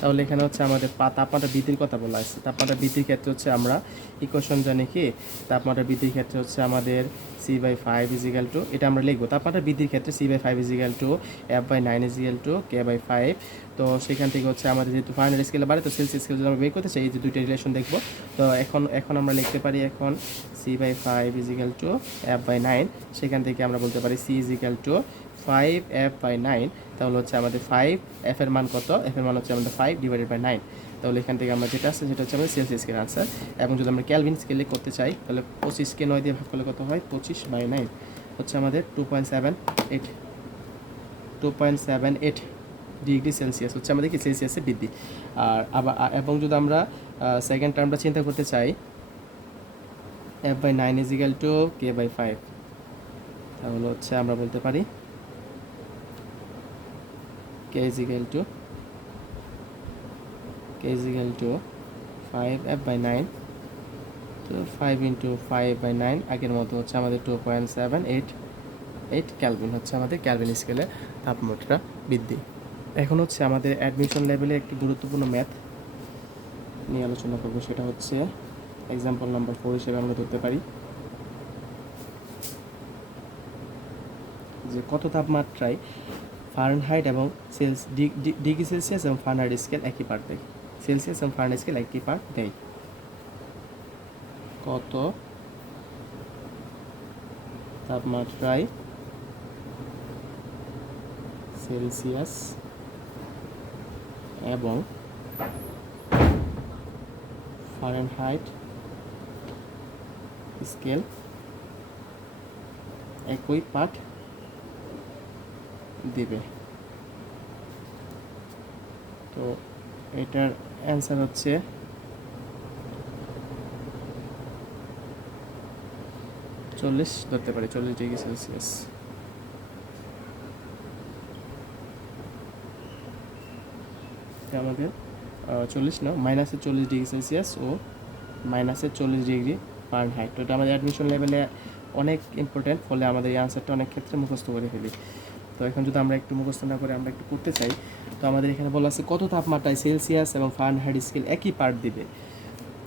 তাহলে এখানে হচ্ছে আমাদের তাপমাত্রা বৃদ্ধির কথা বলা আছে। তাপমাত্রা বৃদ্ধির ক্ষেত্রে হচ্ছে আমরা ইকুয়েশন জানি কি, তাপমাত্রা বৃদ্ধির ক্ষেত্রে হচ্ছে আমাদের C/5 = এটা আমরা লিখবো, তাপমাত্রা বৃদ্ধির ক্ষেত্রে C/5 = F/9 = K/5। তো সেখান থেকে হচ্ছে আমাদের যেহেতু ফারেনহাইট স্কেলে বাড়ে, তো সেলসিয়াস স্কেলে যদি আমরা বের করতে চাই এই যে দুইটা রিলেশন দেখবো। তো এখন আমরা লিখতে পারি এখন C/5 = F/9, সেখান থেকে আমরা বলতে পারি C = 5F/9, তাহলে হচ্ছে আমাদের 5F এর মান কত, F এর মান হচ্ছে আমাদের 5/9, তাহলে এখান থেকে আমরা যেটা আছে সেটা হচ্ছে আমাদের সেলসিয়াস স্কেলের আনসার। এবং যদি আমরা ক্যালভিন স্কেলে করতে চাই তাহলে 25কে 9 দিয়ে ভাগ করলে কত হয়, 25/9 হচ্ছে আমাদের 2.78°C হচ্ছে আমাদের কি সেলসিয়াসে বৃদ্ধি। আর এবং যদি আমরা সেকেন্ড টার্মটা চিন্তা করতে চাই f/9 is equal two k/5। তাহলে হচ্ছে আমরা বলতে পারি k is equal two 5 f/9, তো 5 ইন্টু 5/9 আগের মতো হচ্ছে আমাদের 2.788 ক্যালভিন হচ্ছে আমাদের ক্যালভিন স্কেলে তাপমাত্রা বৃদ্ধি। এখন হচ্ছে আমাদের অ্যাডমিশন লেভেলে একটি গুরুত্বপূর্ণ ম্যাথ নিয়ে আলোচনা করব, সেটা হচ্ছে এক্সাম্পল নাম্বার 4 হিসেবে আমরা ধরতে পারি যে কত তাপমাত্রায় ফারেনহাইট এবং ডিগ্রি সেলসিয়াস এবং ফারেনহাইট স্কেল একই পার্ট দেয়। সেলসিয়াস এবং ফারেনহাইট স্কেল একই পার্ট দেয়। কত তাপমাত্রায় সেলসিয়াস এবং ফারেনহাইট স্কেল একই পাঠ দিবে। তো এটার অ্যান্সার হচ্ছে 40 ধরতে পারি, 40 ডিগ্রি সেলসিয়াস। আমাদের 40 না, -40 ডিগ্রি সেলসিয়াস ও -40 ডিগ্রি ফারেনহাইট। তো এটা আমাদের অ্যাডমিশন লেভেলে অনেক ইম্পর্টেন্ট, ফলে আমাদের এই আনসারটা অনেক ক্ষেত্রে মুখস্থ করে ফেলি। তো এখন যদি আমরা একটু মুখস্থ না করে আমরা একটু করতে চাই, তো আমাদের এখানে বলা আছে কত তাপমাত্রায় সেলসিয়াস এবং ফারেনহাইট স্কেল একই পার্ট দিবে।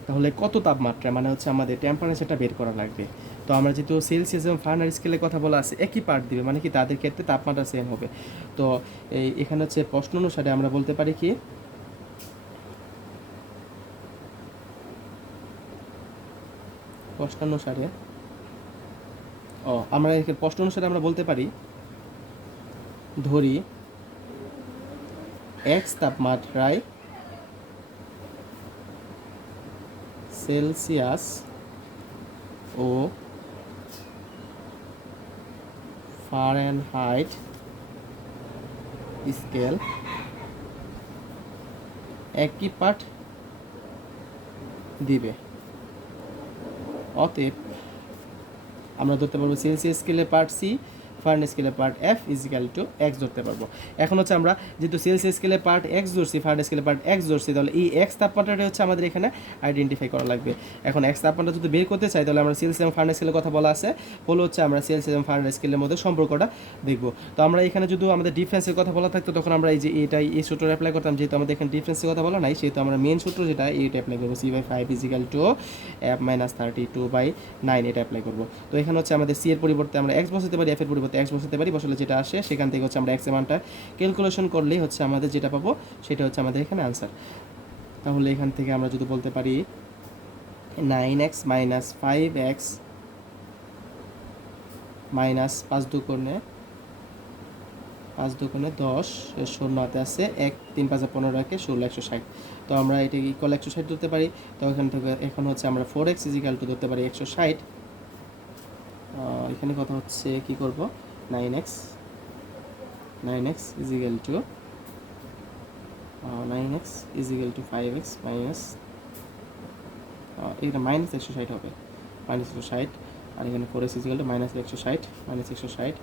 তাহলে কত তাপমাত্রা মানে হচ্ছে আমাদের টেম্পারেচারটা বের করা লাগবে। তো আমরা যেহেতু সেলসিয়াস এবং ফারেনহাইট স্কেলের কথা বলা আছে একই পার্ট দিবে, মানে কি তাদের ক্ষেত্রে তাপমাত্রা সেম হবে। তো এখানে হচ্ছে প্রশ্ন অনুসারে আমরা বলতে পারি কি প্রশ্ন অনুসারে আমরা বলতে পারি, ধরি x তাপমাত্রায় সেলসিয়াস ও ফারেনহাইট স্কেল একই পাঠ দিবে। অতএব আমরা ধরতে পারবো সেলসিয়াস স্কেলে পার্ট সি, ফারেনহাইট স্কেলে part F is equal to X ধরতে পারবো। এখন হচ্ছে আমরা যেহেতু সেলসিয়াস স্কেলে পার্ট এক্স ধরছি, ফারেনহাইট স্কেলে পার্ট এক্স ধরছি, তাহলে এই এক্স তাপমাত্রাটা হচ্ছে আমাদের এখানে আইডেন্টিফাই করা লাগবে। এখন এক্স তাপমাত্রা যদি বের করতে চাই, তাহলে আমরা সেলসিয়াস এবং ফারেনহাইট স্কেলের কথা বলা আছে, বলে হচ্ছে আমরা সেলসিয়াস এবং ফারেনহাইট স্কেলের মধ্যে সম্পর্কটা দেখব। তো আমরা এখানে যদি আমাদের ডিফারেন্সের কথা বলা থাকতো, তখন আমরা এই সূত্র অ্যাপ্লাই করতাম। যেহেতু আমাদের এখানে ডিফারেন্সের কথা বলা নাই, সেহেতু আমরা মেন সূত্র যেটা এইটা অ্যাপ্লাই করবো, c/5 ইজিক্যাল টু f-32/9 এটা অ্যাপ্লাই করবো। তো এখানে হচ্ছে আমাদের সি এর পরিবর্তে আমরা এক্স বসাতে পারি, এফ এর পরিবর্তে এক্স বসাতে পারি, বসালে যেটা আসে সেখান থেকে হচ্ছে আমরা এক্স এর মানটা ক্যালকুলেশন করলেই হচ্ছে আমাদের যেটা পাবো সেটা হচ্ছে আমাদের এখানে আনসার। তাহলে এখান থেকে আমরা যদি বলতে পারি 9x - 5x মাইনাস 5 দুগুণে 10, 0 হাতে আছে 1, 3 5 15 রাখে 16, 160। তো আমরা এটা ইকুয়াল 160 ধরতে পারি। তো এখান থেকে এখন হচ্ছে আমরা 4x ইজিক্যাল টু ধরতে পারি 160। এখানে কথা হচ্ছে কি করব, 9x is equal two 5x minus এখানে -160 হবে, -160। আর এখানে 4x ইজিক্যাল টু -160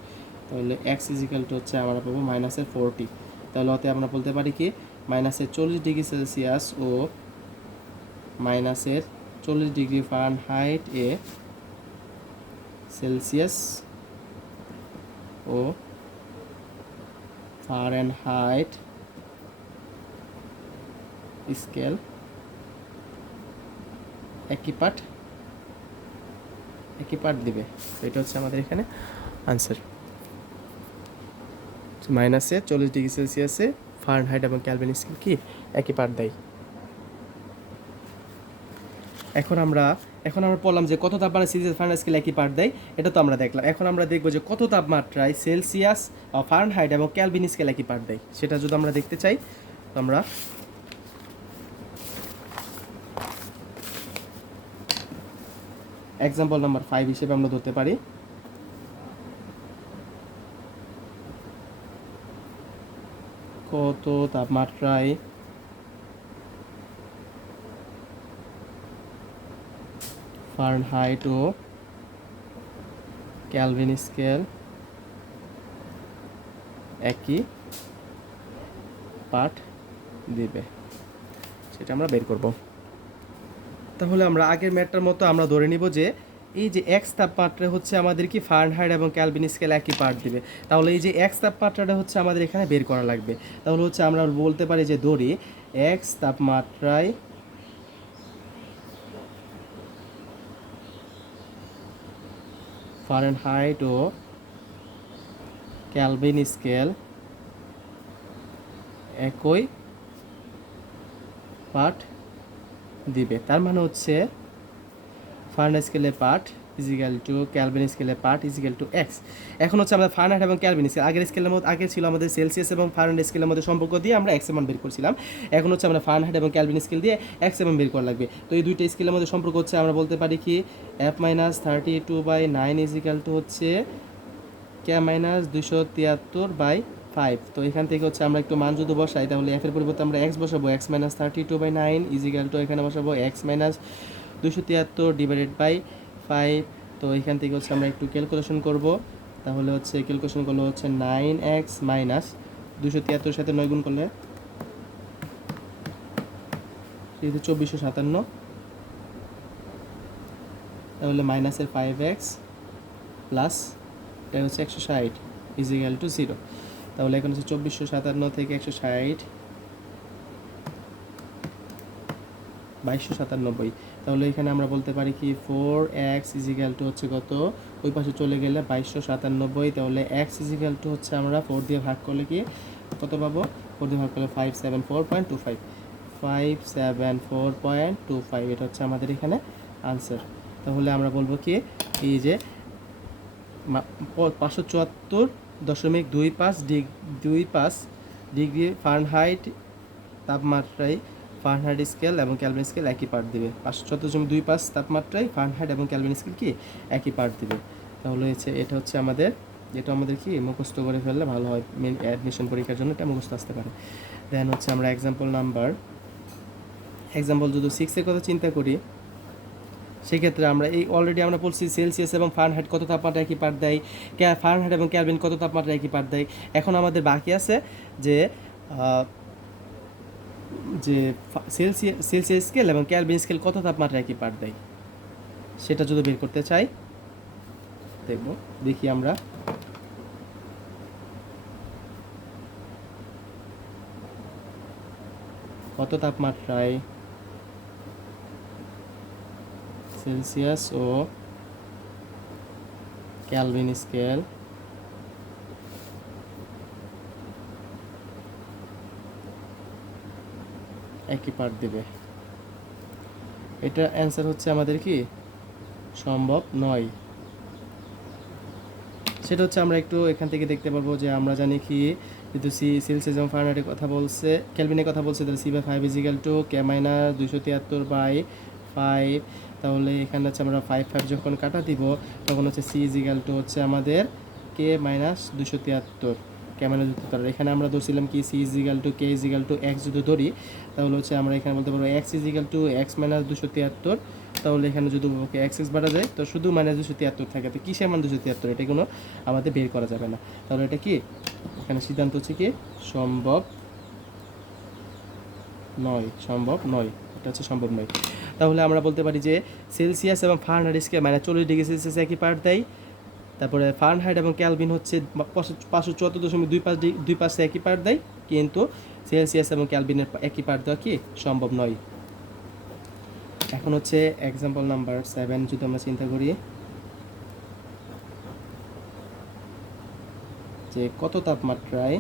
তাহলে x ইজিক্যাল টু হচ্ছে আমরা পাবো -40। তাহলে অতএব আমরা বলতে পারি কি -40 ডিগ্রি সেলসিয়াস ও -40 ডিগ্রি ফারেনহাইট এ সেলসিয়াস ও ফারেনহাইট স্কেল একই পাঠ দিবে। এটা হচ্ছে আমাদের এখানে আনসার। -40 ডিগ্রি সেলসিয়াসে ফারেনহাইট এবং ক্যালভিন স্কেল কি একই পাঠ দেয়। এখন আমরা বললাম যে কত তাপমাত্রায় সেলসিয়াস ফারেনহাইট স্কেল একই পার্ট দেয়, এটা তো আমরা দেখলাম। এখন আমরা দেখবো যে কত তাপমাত্রায় সেলসিয়াস ফারেনহাইট এবং ক্যালভিন স্কেল একই পার্ট দেয়, সেটা যদি আমরা দেখতে চাই, তো আমরা এক্সাম্পল নাম্বার 5 হিসেবে আমরা ধরতে পারি কত তাপমাত্রায় ফারেনহাইট ও কেলভিন স্কেল একই পাঠ দিবে, সেটা আমরা বের করব। তাহলে আমরা আগের ম্যাটটার মতো আমরা ধরে নিব যে এই যে এক্স তাপমাত্রা হচ্ছে আমাদের কি ফারেনহাইট এবং কেলভিন স্কেল একই পাঠ দিবে। তাহলে এই যে এক্স তাপমাত্রাটা হচ্ছে আমাদের এখানে বের করা লাগবে। তাহলে হচ্ছে আমরা বলতে পারি যে ধরি এক্স তাপমাত্রায় ফারেনহাইট ও কেলভিন স্কেল একই পাঠ দিবে। তার মানে হচ্ছে ফারেনহাইট স্কেলের পাঠ ইজিক্যাল টু কেলভিন স্কেলের পাঠ ইজিক্যাল টু এক্স। এখন হচ্ছে আমাদের ফারেনহাইট এবং কেলভিন স্কেল আগের স্কেলের মধ্যে আগে ছিল আমাদের সেলসিয়াস এবং ফারেনহাইট স্কেলের মধ্যে সম্পর্ক দিয়ে আমরা এক্স এমন বের করছিলাম। এখন হচ্ছে আমরা ফারেনহাইট এবং কেলভিন স্কেল দিয়ে এক্স এমন বের করা লাগবে। তো এই দুইটা স্কেলের মধ্যে সম্পর্ক হচ্ছে আমরা বলতে পারি কি F-32/9 ইজিক্যাল টু হচ্ছে K-273/5। তো এখান থেকে হচ্ছে আমরা একটু মান যদি বসাই তাহলে এফ এর পরিবর্তে আমরা এক্স বসাবো, X-32/9 ইজিক্যাল টু এখানে বসাবো X-273/5। তো এখান থেকে হচ্ছে আমরা একটু ক্যালকুলেশন করব। তাহলে হচ্ছে ক্যালকুলেশন করলে হচ্ছে 9x মাইনাস 273 সাথে 9 গুণ করলে 2457, তাহলে মাইনাসের 5x প্লাস এটা হচ্ছে 160 ইজিক্যাল টু 0। তাহলে এখন হচ্ছে 2457 থেকে 160 2297। তাহলে এখানে আমরা বলতে পারি কি 4x ইজিক্যাল টু হচ্ছে কত, ওই পাশে চলে গেলে 2297। তাহলে x ইজিক্যাল টু হচ্ছে আমরা 4 দিয়ে ভাগ করলে কি কত পাবো, 4 দিয়ে ভাগ করলে 574.25, 574.25। এটা হচ্ছে আমাদের এখানে আনসার। তাহলে আমরা বলবো কি এই যে 574.25 ডিগ্রি ফারেনহাইট তাপমাত্রায় ফারেনহাইট স্কেল এবং কেলভিন স্কেল একই পাঠ দিবে। 574.25 তাপমাত্রায় ফারেনহাইট এবং কেলভিন স্কেল কি একই পাঠ দিবে। তাহলে হচ্ছে এটা হচ্ছে আমাদের, যেটা আমাদের কি মুখস্থ করে ফেললে ভালো হয়, মেন অ্যাডমিশন পরীক্ষার জন্য এটা মুখস্থ আসতে পারে। দেন হচ্ছে আমরা এক্সাম্পল যদি 6-এর কথা চিন্তা করি, সেক্ষেত্রে আমরা এই অলরেডি আমরা বলছি সেলসিয়াস এবং ফারেনহাইট কত তাপমাত্রা একই পাঠ দেয়, ফারেনহাইট এবং কেলভিন কত তাপমাত্রা একই পাঠ দেয়। এখন আমাদের বাকি আছে যে সেলসিয়াস স্কেল এবং কেলভিন স্কেল কত তাপমাত্রা একই পাঠ দেয়, সেটা যদি বের করতে চাই দেখি আমরা কত তাপমাত্রায় সেলসিয়াস ও কেলভিন স্কেল একই পাঠ দেবে। এটা অ্যান্সার হচ্ছে আমাদের কি সম্ভব নয়। সেটা হচ্ছে আমরা একটু এখান থেকে দেখতে পারবো যে আমরা জানি কি যেহেতু সেলসিয়াস এবং ফারেনহাইটের কথা বলছে, কেলভিনের কথা বলছে, তাহলে C/5 ইজিক্যাল টু K-273/5। তাহলে এখানে হচ্ছে আমরা 5 যখন কাটা দিব তখন হচ্ছে C ইজিক্যাল টু হচ্ছে আমাদের K-273, K-273। এখানে আমরা ধরছিলাম কি C is equal to K is equal to X যদি ধরি তাহলে হচ্ছে আমরা এখানে বলতে পারবো X ইজিক্যাল টু X-273। তাহলে এখানে যদি ওকে x বাড়া যায় তো শুধু -273 থাকে। তো কিসের মান 273, এটা কোনো আমাদের বের করা যাবে না। তাহলে এটা কি এখানে সিদ্ধান্ত হচ্ছে কি সম্ভব নয়, এটা হচ্ছে সম্ভব নয়। তাহলে আমরা বলতে পারি যে সেলসিয়াস এবং ফারেনহাইট স্কেল -40 ডিগ্রি সেলসিয়াস একই পাঠ দেয়। তারপরে ফারেনহাইট এবং কেলভিন হচ্ছে 574.25 একই পাঠ দেয়, কিন্তু সেলসিয়াস এবং কেলভিনের একই পাঠ দেওয়া কি সম্ভব নয়। এখন হচ্ছে এক্সাম্পল নাম্বার 7 যদি আমরা চিন্তা করি যে কত তাপমাত্রায়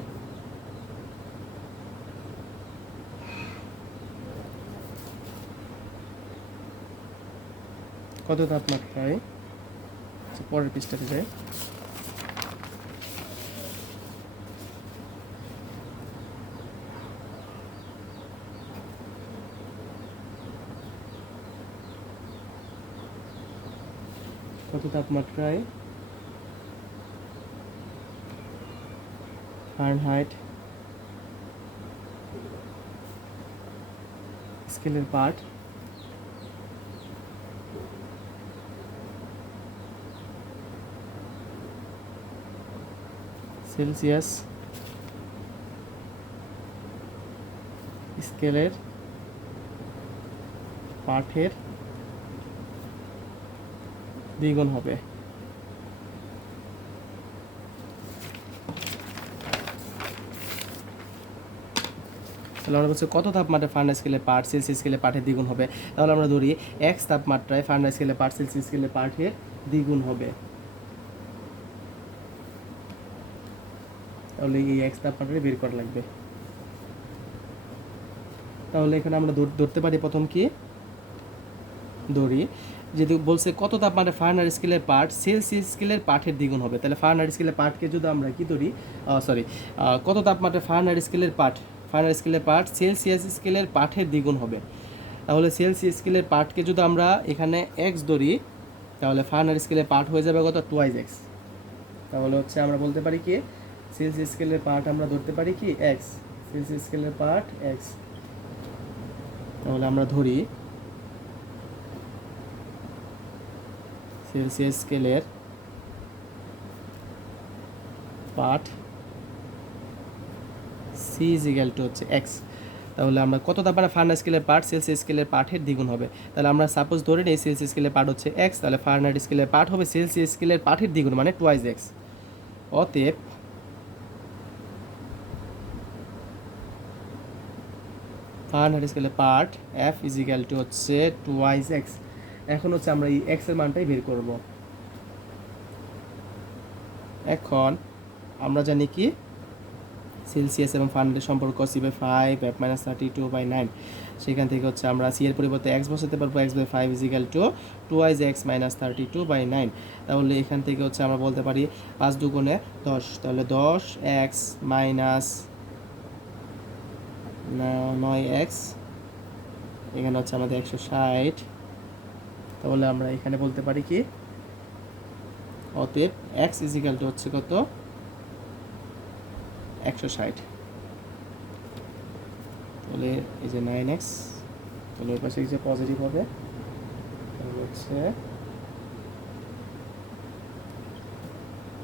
পরের পৃষ্ঠাতে যায় কত তাপমাত্রায় ফারেনহাইট স্কেলের পাঠ সেলসিয়াস স্কেলের পাঠের দ্বিগুণ হবে। তাহলে আমরা বলছি কত তাপমাত্রায় ফারেনহাইট স্কেলে পাঠ সেলসিয়াস স্কেলে পাঠের দ্বিগুণ হবে। তাহলে আমরা ধরি এক্স তাপমাত্রায় ফারেনহাইট স্কেলে পাঠ সেলসিয়াস স্কেলে পাঠের দ্বিগুণ হবে। তাহলে এই এক্স তাপমাত্রায় বের করা লাগবে। তাহলে এখানে আমরা ধরতে পারি প্রথম কি ধরি যদি বলছে কত তাপমাত্রায় ফারেনহাইট স্কেলের পাঠ সেলসিয়াস স্কেলের পাঠের দ্বিগুণ হবে। তাহলে ফারেনহাইট স্কেলের পাঠকে যদি আমরা কি ধরি কত তাপমাত্রায় ফারেনহাইট স্কেলের পাঠ সেলসিয়াস স্কেলের পাঠের দ্বিগুণ হবে। তাহলে সেলসিয়াস স্কেলের পাঠকে যদি আমরা এখানে এক্স ধরি তাহলে ফারেনহাইট স্কেলের পাঠ হয়ে যাবে কত টুয়াইজ এক্স। তাহলে হচ্ছে আমরা বলতে পারি কি সেলসিয়াস স্কেলের পাঠ আমরা ধরতে পারি কি এক্স, সেলসিয়াস স্কেলের পাঠ এক্স। তাহলে আমরা ধরি সেলসিয়াস স্কেলের পাঠ সি ইজ ইকুয়াল টু হচ্ছে এক্স। তাহলে আমরা কত তাপমাত্রা ফারেনহাইট স্কেলের পাঠ সেলসিয়াস স্কেলের পাঠের দ্বিগুণ হবে। তাহলে আমরা সাপোজ ধরে নিই সেলসিয়াস স্কেলের পাঠ হচ্ছে এক্স, তাহলে ফারেনহাইট স্কেলের পাঠ হবে সেলসিয়াস স্কেলের পাঠের দ্বিগুণ মানে টুয়াইজ এক্স। অতএব ফারেনহাইট স্কেলের পাঠ এফ ইজ ইকুয়াল টু হচ্ছে টুয়াইজ এক্স। এখন হচ্ছে আমরা এই এক্স এর মানটাই বের করব। এখন আমরা জানি কি সেলসিয়াস এবং ফারেনহাইটের সম্পর্ক C/5 F-32/9। সেখান থেকে হচ্ছে আমরা সি এর পরিবর্তে এক্স বসাতে পারবো x/5 is equal two 2x - 32/9। তাহলে এখান থেকে হচ্ছে আমরা বলতে পারি 5 দুগুণে 10, তাহলে 10x মাইনাস 9x এখানে হচ্ছে আমাদের 160। তাহলে আমরা এখানে বলতে পারি কি অতএব x ইজ ইকুয়াল টু হচ্ছে কত 160। তাহলে এই যে 9x, তাহলে ওই পাশে যে পজিটিভ হবে তাহলে হচ্ছে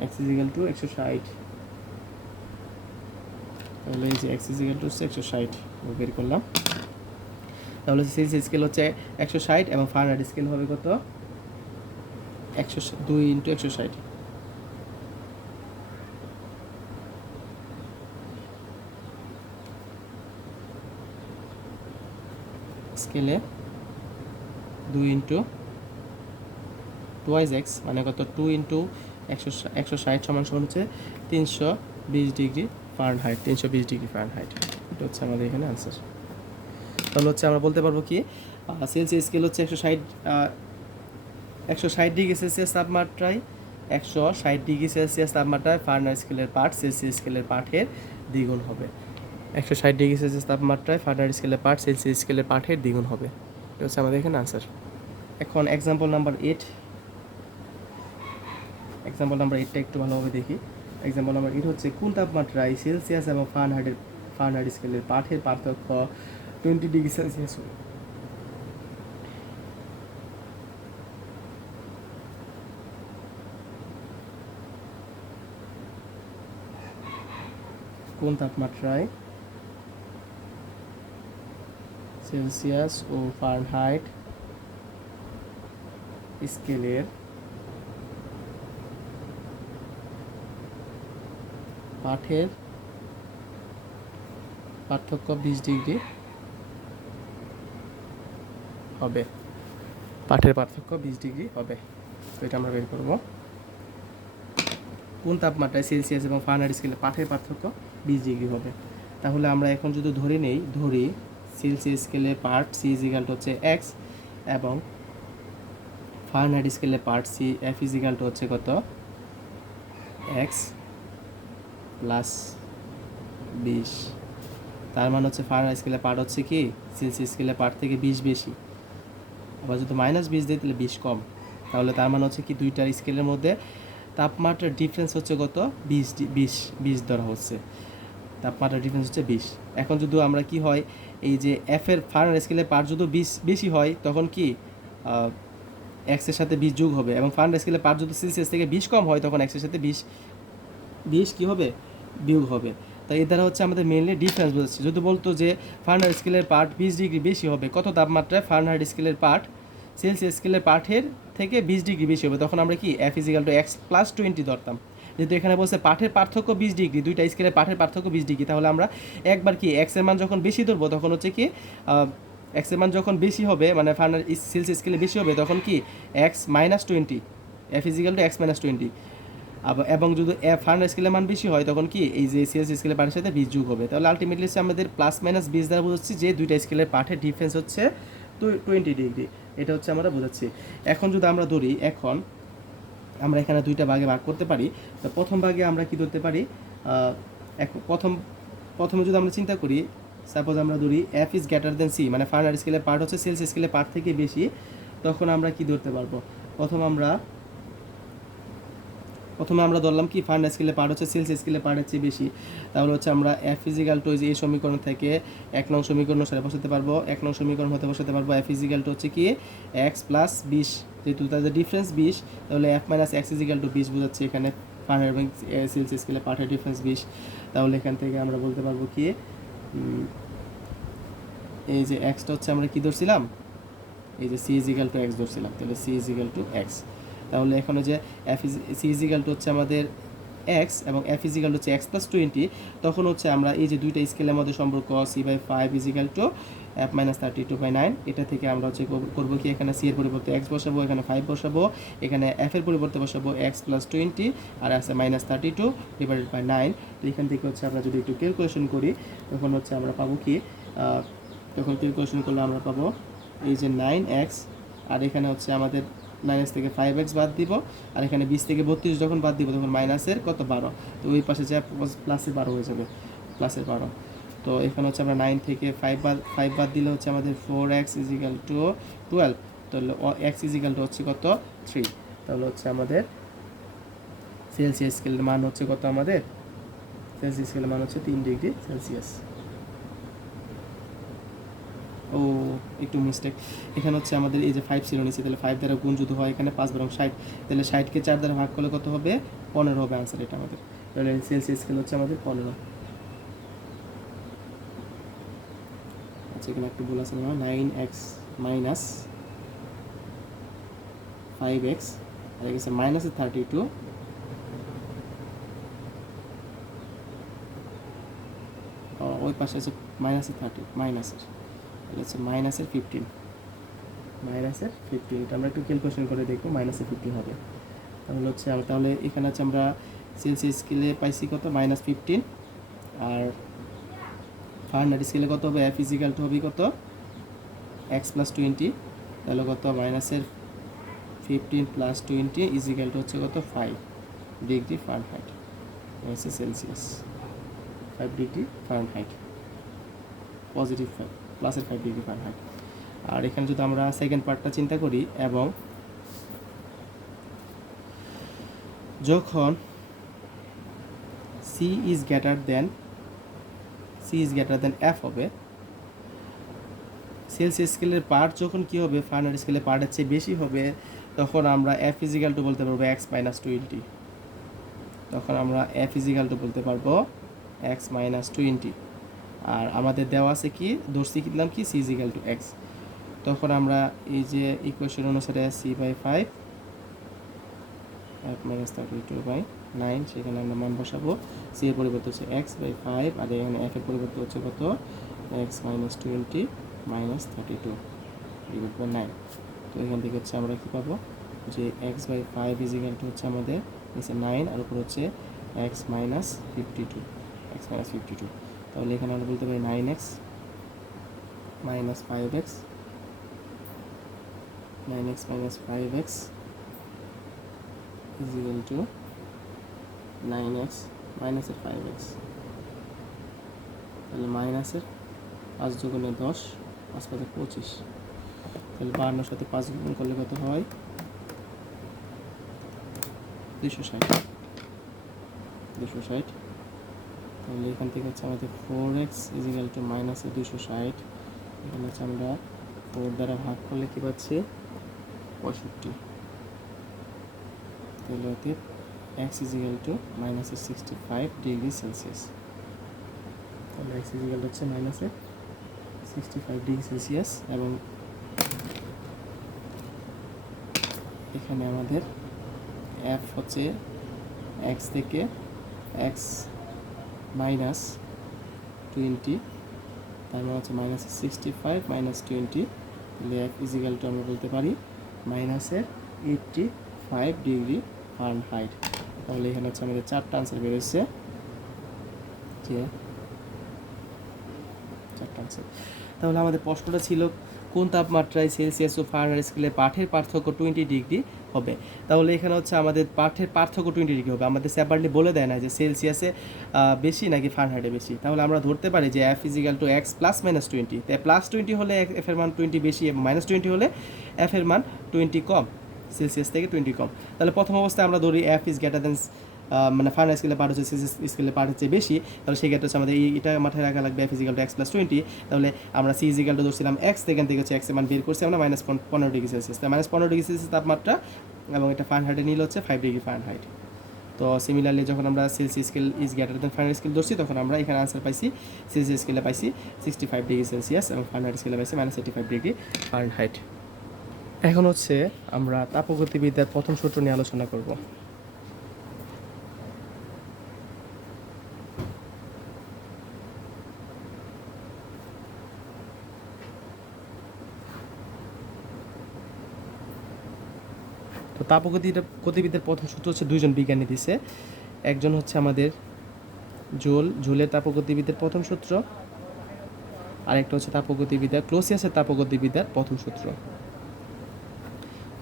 x ইজ ইকুয়াল টু 160। তাহলে এই যে x ইজ ইকুয়াল টু 160 বের করলাম। তাহলে সেলসিয়াস স্কেল হচ্ছে 160 এবং ফারেনহাইট স্কেল হবে কত 2 × 160। স্কেলে 2 × 2x মানে কত 2 × 160 সমান হচ্ছে 320 ডিগ্রি ফারেনহাইট। 320 ডিগ্রি ফারেনহাইট এটা হচ্ছে আমাদের এখানে আনসার। তাহলে হচ্ছে আমরা বলতে পারবো কি সেলসিয়াস স্কেল হচ্ছে 160 ডিগ্রি সেলসিয়াস তাপমাত্রায় 160 ডিগ্রি সেলসিয়াস তাপমাত্রায় ফারেনহাইট স্কেলের পাঠ সেলসিয়াস স্কেলের পাঠের দ্বিগুণ হবে। 160 ডিগ্রি সেলসিয়াস তাপমাত্রায় ফারেনহাইট স্কেলের পাঠ সেলসিয়াস স্কেলের পাঠের দ্বিগুণ হবে। এটা হচ্ছে আমাদের এখানে আনসার। এখন এক্সাম্পল নাম্বার 8 টা একটু ভালোভাবে দেখি। এক্সাম্পল নাম্বার 8 হচ্ছে কোন তাপমাত্রায় সেলসিয়াস এবং ফারেনহাইট স্কেলের পাঠের পার্থক্য 20 ডিগ্রি সেলসিয়াস হবে। কোন তাপমাত্রায় সেলসিয়াস ও ফারেনহাইট স্কেলের পাঠের পার্থক্য 20 ডিগ্রি হবে। পাঠের পার্থক্য 20 ডিগ্রি হবে। তো এটা আমরা বের করব কোন তাপমাত্রায় সেলসিয়াস এবং ফারেনহাইট স্কেলে পাঠের পার্থক্য 20 ডিগ্রি হবে। তাহলে আমরা এখন যদি ধরি সেলসিয়াস স্কেলে part C is equal to হচ্ছে এক্স এবং ফারেনহাইট স্কেলে part C F is equal to হচ্ছে কত এক্স প্লাস 20। তার মানে হচ্ছে ফারেনহাইট স্কেলে পার্ট হচ্ছে কি সেলসিয়াস স্কেলে পার্ট থেকে 20 বেশি। আবার যদি -20 দিই তাহলে 20 কম। তাহলে তার মানে হচ্ছে কি দুইটার স্কেলের মধ্যে তাপমাত্রার ডিফারেন্স হচ্ছে কত 20 ধরা হচ্ছে। তাপমাত্রার ডিফারেন্স হচ্ছে 20। এখন যদি আমরা কি হয় এই যে এফ এর ফারেনহাইট স্কেলের পার্ট যদি 20 বেশি হয় তখন কি এক্স এর সাথে 20 যোগ হবে এবং ফারেনহাইট স্কেলের পার্ট যদি সেলসিয়াস থেকে 20 কম হয় তখন এক্স এর সাথে 20 20 কী হবে, বিয়োগ হবে। তাই এর দ্বারা হচ্ছে আমাদের মেইনলি ডিফারেন্স বোঝাচ্ছে। যদি বলতো যে ফারেনহাইট স্কেলের পার্ট 20 ডিগ্রি বেশি হবে, কত তাপমাত্রায় ফারেনহাইট স্কেলের পার্ট সেলসিয়াস স্কেলের পার্টের থেকে 20 ডিগ্রি বেশি হবে, তখন আমরা কি F is equal to X plus 20 ধরতাম। যেহেতু এখানে বলছে পাঠের পার্থক্য 20 ডিগ্রি, দুইটা স্কেলের পাঠের পার্থক্য 20 ডিগ্রি, তাহলে আমরা একবার কি এক্স এর মান যখন বেশি ধরবো তখন হচ্ছে কি এক্স এর মান যখন বেশি হবে মানে ফারেনহাইট সেলসিয়াস স্কেলে বেশি হবে তখন কি x minus 20, F is equal to x minus 20। এবং যদি ফারেনহাইট স্কেলের মান বেশি হয় তখন কি এই যে সেলসিয়াস স্কেলের পাঠের সাথে 20 যোগ হবে। তাহলে আলটিমেটলি হচ্ছে আমাদের প্লাস মাইনাস 20 দ্বারা বোঝাচ্ছি যে দুইটা স্কেলের পাঠের ডিফারেন্স হচ্ছে 20 ডিগ্রি। এটা হচ্ছে আমরা বোঝাচ্ছি। এখন যদি আমরা ধরি, এখন আমরা এখানে দুইটা ভাগে ভাগ করতে পারি। তো প্রথম ভাগে আমরা কি ধরতে পারি, প্রথমে যদি আমরা চিন্তা করি, সাপোজ আমরা ধরি F is greater than C, মানে ফারেনহাইট স্কেলের পার্ট হচ্ছে সেলসিয়াস স্কেলের পার্ট থেকে বেশি, তখন আমরা কি ধরতে পারবো, প্রথমে আমরা ধরলাম কি ফারেনহাইট স্কেলের পার্ট হচ্ছে সেলসিয়াস স্কেলের পার্টের চেয়ে বেশি। তাহলে হচ্ছে আমরা এফ ইজিক্যাল টু এই সমীকরণ থেকে 1 নং সমীকরণ অনুসারে বসাতে পারবো। 1 নং সমীকরণ হতে বসাতে পারবো এফ ইজিক্যাল টু হচ্ছে কি এক্স প্লাস 20, যেহেতু তাদের ডিফারেন্স 20, তাহলে F minus X is equal to 20 বোঝাচ্ছে এখানে ফারেনহাইট এবং সেলসিয়াস স্কেলের পার্টের ডিফারেন্স 20। তাহলে এখান থেকে আমরা বলতে পারবো কি এই যে এক্সটা হচ্ছে আমরা কি ধরছিলাম, এই যে সি ইজিক্যাল টু এক্স ধরছিলাম, তাহলে সি ইজিক্যাল টু এক্স। তাহলে এখন যে সি ইজিক্যাল টু হচ্ছে আমাদের এক্স এবং এফ ইজিক্যাল হচ্ছে এক্স প্লাস 20, তখন হচ্ছে আমরা এই যে দুইটা স্কেলের মধ্যে সম্পর্ক C by 5 is equal to F minus 32/9, এটা থেকে আমরা হচ্ছে করবো কি এখানে সি এর পরিবর্তে এক্স বসাবো, এখানে 5 বসাবো, এখানে এফ এর পরিবর্তে বসাবো এক্স প্লাস 20 আর আছে মাইনাস 32/9। তো এখান থেকে হচ্ছে আমরা যদি একটু ক্যালকুলেশন করি তখন হচ্ছে আমরা পাবো কি, তখন ক্যালকুলেশন করলে আমরা পাবো এই যে 9x, আর এখানে হচ্ছে আমাদের 9x থেকে 5x বাদ দিব, আর এখানে 20 থেকে 32 যখন বাদ দিব তখন মাইনাসের কত 12, তো ওই পাশে যা প্লাসের 12 হয়ে যাবে, প্লাসের 12। তো এখানে হচ্ছে আমরা 9 থেকে 5 বাদ দিলে হচ্ছে আমাদের 4x ইজিক্যাল টু 12, তাহলে x ইজিক্যাল টু হচ্ছে কত 3। তাহলে হচ্ছে আমাদের সেলসিয়াস স্কেলের মান হচ্ছে কত, আমাদের সেলসিয়াস স্কেলের মান হচ্ছে 3 ডিগ্রি সেলসিয়াস। ও একটু মিস্টেক, এখানে হচ্ছে আমাদের এই যে 5 ছিল নিচে, তাহলে 5 দ্বারা গুণ যদি হয় এখানে 5 বরং 60, তাহলে 60কে 4 দ্বারা ভাগ করলে কত হবে, 15 হবে আনসার এটা আমাদের। তাহলে সেলসিয়াস স্কেল হচ্ছে আমাদের 15। আচ্ছা এখানে একটু ভুল আছে না, 9x মাইনাস 5x আর এখানে মাইনাসের 32, ওই পাশে আছে মাইনাসের 30, মাইনাসের হচ্ছে মাইনাসের 15, এটা আমরা একটু ক্যালকুলেশন করে দেখবো, মাইনাসের 15 হবে। তাহলে হচ্ছে তাহলে এখানে হচ্ছে আমরা সেলসিয়াস স্কেলে পাইছি কত -15, আর ফারেনহাইট স্কেলে কত হবে, এফ ইজিক্যাল টু হবে কত এক্স প্লাস 20, তাহলে কত মাইনাসের 15 প্লাস 20 ইজিক্যাল টু হচ্ছে কত 5 ডিগ্রি ফারেনহাইট, হচ্ছে সেলসিয়াস 5 ডিগ্রি ফারেনহাইট, পজিটিভ 5 প্লাসের 5 ডিগ্রি ফারেনহাইট। আর এখানে যদি আমরা সেকেন্ড পার্টটা চিন্তা করি, এবং যখন C is greater than F হবে, সেলসিয়াস স্কেলের পার্ট যখন কি হবে ফারেনহাইট স্কেলের পার্টের চেয়ে বেশি হবে, তখন আমরা এফ ইজিক্যাল টু বলতে পারবো এক্স মাইনাস 20, তখন আমরা এফ ইজিক্যাল টু বলতে পারবো এক্স মাইনাস 20। আর আমাদের দেওয়া আছে কি ধরছি কিনলাম কি সি ইজিক্যাল টু এক্স, তখন আমরা এই যে ইকুয়েশন অনুসারে সি বাই 5 এফ মাইনাস 32/9, সেখানে আমরা মান বসাবো, সি এর পরিবর্তে হচ্ছে এক্স বাই 5 আর এখানে এফ এর পরিবর্তে হচ্ছে কত এক্স মাইনাস 20 মাইনাস 32/9। তো এখান থেকে হচ্ছে আমরা কী পাবো যে এক্স বাই 5 ইজিক্যাল টু হচ্ছে আমাদের নিচে 9 আর উপর হচ্ছে এক্স মাইনাস 52, তাহলে এখানে আমরা বলতে পারি 9x minus 5x is equal two 9x মাইনাসের 5x, তাহলে মাইনাসের 5 দুগুণে 10, 5 5 25, তাহলে 52 সাথে 5 গুণ করলে কত হয় 260। তাহলে এখান থেকে হচ্ছে আমাদের 4x ইজিক্যাল টু মাইনাসের 260, এখানে হচ্ছে আমরা 4 দ্বারা ভাগ করলে কী পাচ্ছি 65, তাহলে হতে এক্স ইজ ইকুয়াল টু মাইনাসের 65 ডিগ্রি সেলসিয়াস। তাহলে এক্স ইজ ইকুয়াল হচ্ছে মাইনাসের 65 ডিগ্রি সেলসিয়াস, এবং এখানে আমাদের এফ হচ্ছে এক্স থেকে এক্স মাইনাস 20, তার মানে হচ্ছে মাইনাসের 65 মাইনাস 20, তাহলে এফ ইজ ইকুয়াল টু আমরা বলতে পারি মাইনাসের 85 ডিগ্রি ফারেনহাইট। তাহলে এখানে হচ্ছে আমাদের 4টা আনসার বেরোচ্ছে, যে 4টা আনসার। তাহলে আমাদের প্রশ্নটা ছিল কোন তাপমাত্রায় সেলসিয়াস ও ফারেনহাইট স্কেলে পাঠের পার্থক্য 20 ডিগ্রি হবে। তাহলে এখানে হচ্ছে আমাদের পাঠের পার্থক্য 20 ডিগ্রি হবে, আমাদের সেপারেটলি বলে দেয় না যে সেলসিয়াসে বেশি নাকি ফারেনহাইটে বেশি। তাহলে আমরা ধরতে পারি যে F is equal to X plus minus 20, তাই প্লাস 20 হলে এফ এর মান 20 বেশি, এবং মাইনাস 20 হলে এফ এর মান 20 কম, সেলসিয়াস থেকে 20 কম। তাহলে প্রথম অবস্থায় আমরা ধরি এফ ইজ গ্রেটার দেন, মানে ফারেনহাইট স্কেলে পাঠ হচ্ছে সেলসিয়াস স্কেলে পাঠ হচ্ছে বেশি, তাহলে সেই ক্ষেত্রে হচ্ছে আমাদের এটা মাথায় রাখা লাগবে F is equal to X plus 20। তাহলে আমরা সি ইজ ইকুয়াল টু ধরছিলাম এক্স, সেখান থেকে হচ্ছে এক্স এর মান বের করছি আমরা মাইনাস 15 ডিগ্রি সেলসিয়াস, তাই মাইনাস 15 ডিগ্রি সেলসিয়াস তাপমাত্রা, এবং এটা ফারেনহাইটে নিলে হচ্ছে 5 ডিগ্রি ফারেনহাইট। তো সিমিলারলি যখন আমরা Celsius scale is greater then Fahrenheit scale ধরছি, তখন আমরা এখানে আনসার পাইছি সেলসিয়াস স্কেলে পাইছি 65 ডিগ্রি সেলসিয়াস, এবং ফারেনহাইট স্কেলে পাইছি মাইনাস 85 ডিগ্রি ফারেনহাইট। এখন হচ্ছে আমরা তাপগতিবিদ্যার প্রথম সূত্র নিয়ে আলোচনা করব। তো তাপগতিবিদ্যার প্রথম সূত্র হচ্ছে দুইজন বিজ্ঞানী দিছে, একজন হচ্ছে আমাদের জুলের তাপগতিবিদ্যার প্রথম সূত্র, আর একটা হচ্ছে তাপগতিবিদ্যা ক্লোসিয়াসের তাপগতিবিদ্যার প্রথম সূত্র।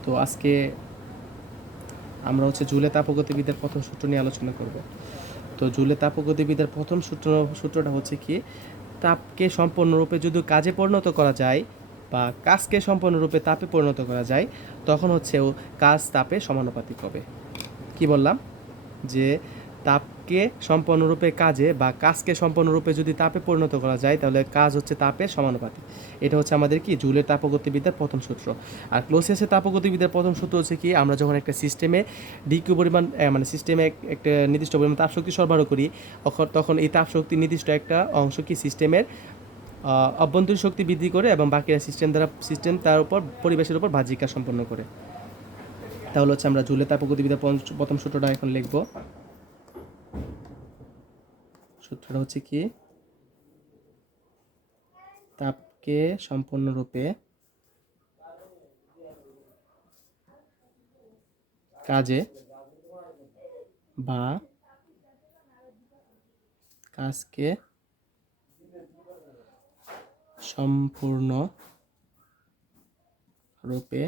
তো আজকে আমরা হচ্ছে জুলের তাপগতিবিদ্যার প্রথম সূত্র নিয়ে আলোচনা করব। তো জুলের তাপগতিবিদ্যার প্রথম সূত্রটা হচ্ছে কি, তাপকে সম্পূর্ণরূপে যদি কাজে পরিণত করা যায় বা কাজকে সম্পূর্ণরূপে তাপে পরিণত করা যায়, তখন হচ্ছে ও কাজ তাপে সমানুপাতিক হবে। কি বললাম, যে তাপকে সম্পূর্ণরূপে কাজে বা কাজকে সম্পূর্ণরূপে যদি তাপে পরিণত করা যায়, তাহলে কাজ হচ্ছে তাপের সমানুপাতিক। এটা হচ্ছে আমাদের কি জুলের তাপগতিবিদ্যার প্রথম সূত্র। আর ক্লোসিয়াসের তাপগতিবিদ্যার প্রথম সূত্র হচ্ছে কি, আমরা যখন একটা সিস্টেমে ডিকিউ পরিমাণ মানে সিস্টেমে একটা নির্দিষ্ট পরিমাণ তাপশক্তি সরবরাহ করি, তখন এই তাপশক্তির নির্দিষ্ট একটা অংশ কি সিস্টেমের অভ্যন্তরীণ শক্তি বৃদ্ধি করে, এবং বাকিরা সিস্টেম তার উপর পরিবেশের উপর বাহ্যিক কাজ সম্পন্ন করে। তাহলে হচ্ছে আমরা জুলের তাপগতিবিদ্যার প্রথম সূত্রটা এখন লিখব। সূত্রটা হচ্ছে কি, তাপকে সম্পূর্ণরূপে কাজে বা কাজকে সম্পূর্ণ রূপে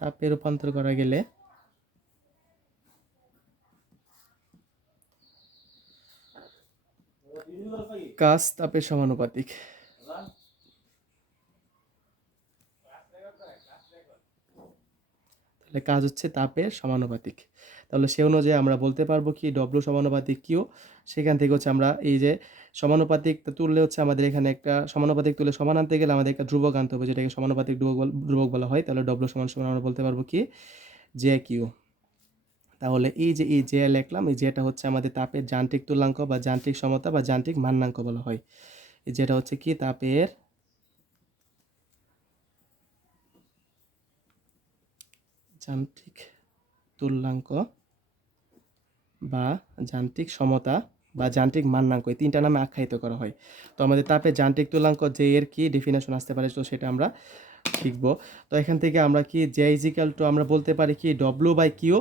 তাপে রূপান্তর করা গেলে কাজ তাপের সমানুপাতিক। তাহলে কাজ হচ্ছে তাপের সমানুপাতিক। তাহলে সে অনুযায়ী আমরা বলতে পারবো কি ডব্লিউ সমানুপাতিক কিউ। সেখান থেকে হচ্ছে আমরা এই যে সমানুপাতিক তুললে হচ্ছে আমাদের এখানে একটা সমানুপাতিক তুলে সমান আনতে গেলে আমাদের একটা ধ্রুবক আনতে হবে, যেটাকে সমানুপাতিক ধ্রুবক বলা হয়। তাহলে ডব্লিউ সমান সমান আমরা বলতে পারবো কি জে কিউ। তাহলে এই যে এই জে লিখলাম, এই জেটা হচ্ছে আমাদের তাপের যান্ত্রিক তুল্যাঙ্ক বা যান্ত্রিক সমতা বা যান্ত্রিক মান্যাঙ্ক বলা হয়। এই যেটা হচ্ছে কি তাপের যান্ত্রিক তুল্যাঙ্ক বা যান্ত্রিক সমতা বা যান্ত্রিক মান্যাঙ্ক, এই তিনটা নামে আখ্যায়িত করা হয়। তো আমাদের তাপের যান্ত্রিক তুল্যাঙ্ক জে এর কি ডেফিনেশন আসতে পারে, তো সেটা আমরা শিখব। তো এখান থেকে আমরা কি জে ইজ ইকুয়াল টু আমরা বলতে পারি কি ডব্লিউ বাই কিউ।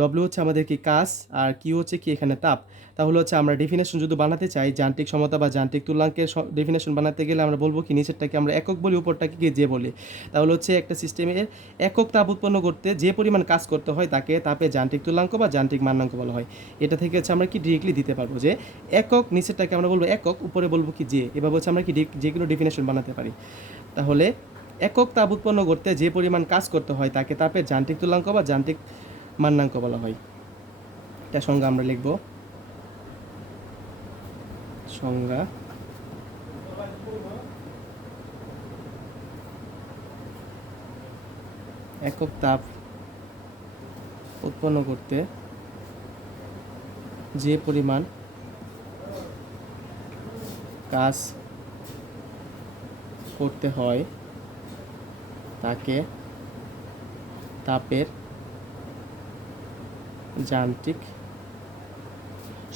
ডব্লিউ হচ্ছে আমাদের কি কাজ, আর কিউ হচ্ছে কি এখানে তাপ। তাহলে হচ্ছে আমরা ডেফিনেশন যদি বানাতে চাই যান্ত্রিক সমতা বা যান্ত্রিক তুল্যাঙ্কের ডেফিনেশন বানাতে গেলে আমরা বলবো কি নিচেরটাকে আমরা একক বলি, উপরটাকে কি জে বলি। তাহলে হচ্ছে একটা সিস্টেমের একক তাপ উৎপন্ন করতে যে পরিমাণ কাজ করতে হয় তাকে তাপের যান্ত্রিক তুল্যাঙ্ক বা যান্ত্রিক মান্যাঙ্ক বলা হয়। এটা থেকে হচ্ছে আমরা কি ডিরেক্টলি দিতে পারবো যে একক, নিচেরটাকে আমরা বলবো একক, উপরে বলবো কি জে। এভাবে হচ্ছে আমরা কি যে কোনো ডেফিনেশন বানাতে পারি। তাহলে একক তাপ উৎপন্ন করতে যে পরিমাণ কাজ করতে হয় তাকে তাপের যান্ত্রিক তুল্যাঙ্ক বা যান্ত্রিক মান্যাঙ্ক বলা হয়। এটা সংজ্ঞা আমরা লিখব। সংজ্ঞা একক তাপ উৎপন্ন করতে যে পরিমাণ কাজ করতে হয় তাকে তাপের যান্ত্রিক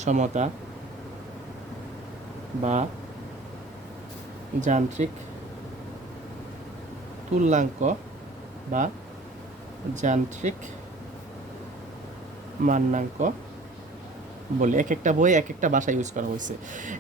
সমতা বা যান্ত্রিক তুল্যাঙ্ক বা যান্ত্রিক মান্নাঙ্ক বলে। এক একটা বই এক একটা ভাষা ইউজ করা হয়েছে।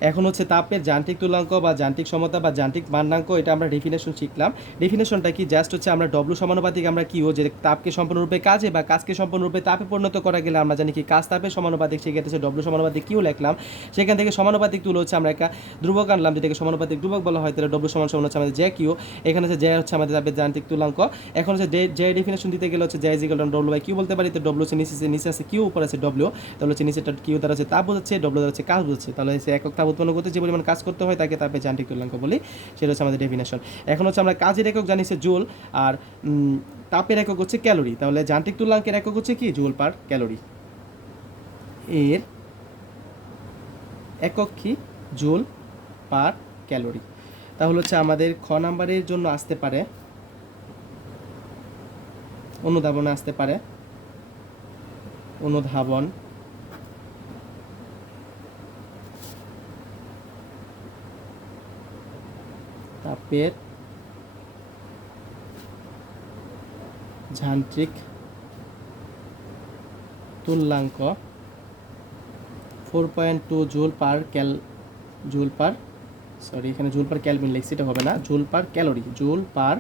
এখন হচ্ছে তাপের যান্ত্রিক তুল্যাঙ্ক বা যান্ত্রিক সমতা বা যান্ত্রিক মান্নাঙ্ক, এটা আমরা ডেফিনেশন শিখলাম। ডেফিনেশনটা কি? জাস্ট হচ্ছে আমরা ডব্লু সমানুপাতিক আমরা কি ও যে তাপকে সম্পূর্ণরূপে কাজে বা কাজকে সম্পূর্ণরূপে তাপে পরিণত করা গেলে আমরা জানি কি কাজ তাপের সমানুপাতিক, সেক্ষেত্রে ডব্লু সমানুপাতিক কিউ লিখলাম। সেখান থেকে সমানুপাতিক তুলে হচ্ছে আমরা একটা ধ্রুবক আনলাম, যেটাকে সমানুপাতিক ধ্রুবক বলা হয়। তাহলে ডব্লু সমান হচ্ছে আমাদের জে কিউ, এখানে হচ্ছে জে হচ্ছে আমাদের তাপের যান্ত্রিক তুল্যাঙ্ক। এখন হচ্ছে জে ডেফিনেশন দিতে গেলে হচ্ছে J is equal to W by Q বলতে পারি। তো ডব্লু হচ্ছে নিচে আছে কিউ, উপরে আছে ডব্লু, তাহলে হচ্ছে নিচেটা কিউ দ্বারা হচ্ছে তাপ বোঝাচ্ছে, ডব্লু দ্বারা হচ্ছে কাজ বোঝাচ্ছে। তাহলে হচ্ছে একক তাপ উৎপন্ন করতে যে পরিমাণ কাজ করতে হয় তাকে তাপের যান্ত্রিক তুল্যাঙ্ক বলি, সেটা হচ্ছে আমাদের ডেফিনেশন। এখন হচ্ছে আমরা কাজের একক জানি হচ্ছে জুল, আর তাপের একক হচ্ছে ক্যালোরি। তাহলে যান্ত্রিক তুল্যাঙ্কের একক হচ্ছে কি? Joule per calorie. এর একক কি? Joule per calorie. তাহলে হচ্ছে আমাদের খ নাম্বারের জন্য আসতে পারে, অনুধাবনে আসতে পারে, অনুধাবন তাপের যান্ত্রিক তুল্যাঙ্ক 4.2 জুল পার এখানে জুল পার ক্যালভিন লিখছি, এটা হবে না, joule per calorie, joule per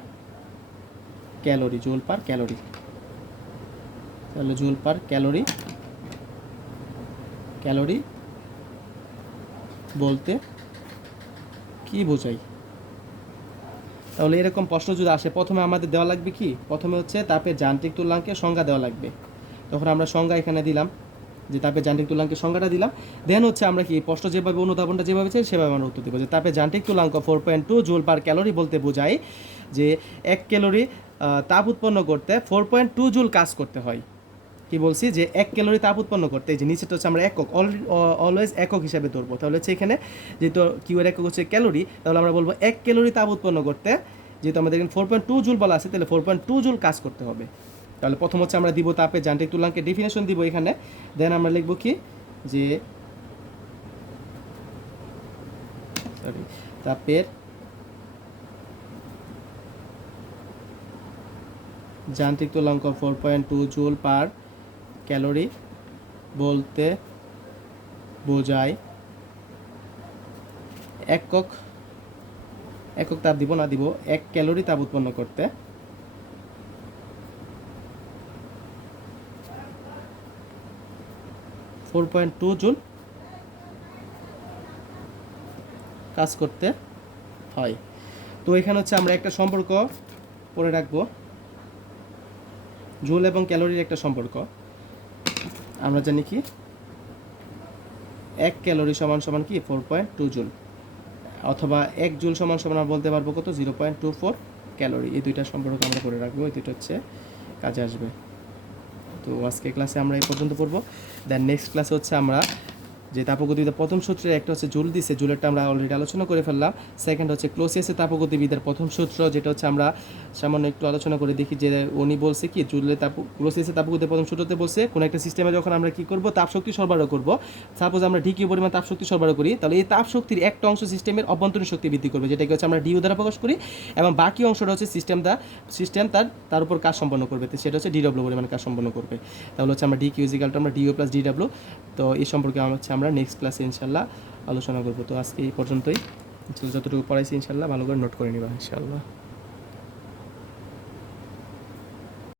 calorie. তাহলে জুল পার ক্যালোরি বলতে কি বোঝাই? তাহলে এরকম প্রশ্ন যদি আসে, প্রথমে আমাদের দেওয়া লাগবে কি? প্রথমে হচ্ছে তাপের যান্ত্রিক তুল্যাঙ্কের সংজ্ঞা দেওয়া লাগবে। তখন আমরা সংজ্ঞা এখানে দিলাম, যে তাপের যান্ত্রিক তুল্যাঙ্কের সংজ্ঞাটা দিলাম। দেন হচ্ছে আমরা কি প্রশ্ন যেভাবে অনুধাবনটা যেভাবে চাই সেভাবে আমরা উত্তর দেবো, যে তাপের যান্ত্রিক তুল্যাঙ্ক 4.2 জুল পার ক্যালোরি বলতে বোঝায় যে 1 ক্যালোরি তাপ উৎপন্ন করতে 4.2 জুল কাজ করতে হয়। কি বলছি? যে 1 ক্যালোরি তাপ উৎপন্ন করতে, এই যে নিচেটা হচ্ছে আমরা একক অলওয়েজ একক হিসাবে ধরবো। তাহলে হচ্ছে এখানে যেহেতু কিউ এর একক হচ্ছে ক্যালোরি, তাহলে আমরা বলবো 1 ক্যালোরি তাপ উৎপন্ন করতে, যেহেতু আমাদের এখানে 4.2 জুল বলা আছে, তাহলে 4.2 জুল কাজ করতে হবে। তাহলে প্রথম হচ্ছে আমরা দিব তাপের যান্ত্রিক তুল্যাঙ্কের ডেফিনেশন দিব এখানে। দেন আমরা লিখব কি? যে তাপের যান্ত্রিক তুল্যাঙ্ক 4.2 জুল পার ক্যালোরি বলতে বোঝায় একক তাপ দিব না, দিব 1 ক্যালোরি তাপ উৎপন্ন করতে 4.2 জুল কাজ করতে হয়। তো এখানে হচ্ছে আমরা একটা সম্পর্ক পড়ে রাখবো, জুল এবং ক্যালোরির একটা সম্পর্ক। আমরা জানি কি 1 ক্যালোরি সমান সমান কি 4.2 জুল, অথবা 1 জুল সমান সমান আমরা বলতে পারবো কত 0.24 ক্যালোরি। এই দুইটা সম্পর্ক আমরা করে রাখবো, এই দুইটা হচ্ছে কাজে আসবে। তো আজকে ক্লাসে আমরা এই পর্যন্ত পড়বো। দেন নেক্সট ক্লাসে হচ্ছে আমরা যে তাপগতিবিদ্যার প্রথম সূত্রের একটা হচ্ছে জুল দিছে, জুলেরটা আমরা অলরেডি আলোচনা করে ফেললাম। সেকেন্ড হচ্ছে ক্লোসিয়াসের তাপগতিবিদ্যার প্রথম সূত্র, যেটা হচ্ছে আমরা সামান্য একটু আলোচনা করে দেখি, যে উনি বলছে কি জুলের ক্লোসিয়াসের তাপগতির প্রথম সূত্রতে বলছে কোনো একটা সিস্টেমে যখন আমরা কি করব তাপশক্তি সরবরাহ করব, সাপোজ আমরা ডি কিউ পরিমাণ তাপশক্তি সরবরাহ করি, তাহলে এই তাপশক্তির একটা অংশ সিস্টেমের অভ্যন্তরীণ শক্তি বৃদ্ধি করবে, যেটাকে হচ্ছে আমরা ডিউ দ্বারা প্রকাশ করি, এবং বাকি অংশটা হচ্ছে সিস্টেম তার উপর কাজ সম্পন্ন করবে, তো সেটা হচ্ছে ডিডব্লিউ পরিমাণ কাজ সম্পন্ন করবে। তাহলে হচ্ছে আমরা ডি কিউ ইজিক্যাল টু আমরা ডিউ প্লাস ডিডব্লিউ। তো এই সম্পর্কে আমরা নেক্সট ক্লাসে ইনশাল্লাহ আলোচনা করবো। তো আজকে এই পর্যন্তই, যতটুকু পড়াইছি ইনশাল্লাহ ভালো করে নোট করে নিবা ইনশাল্লাহ।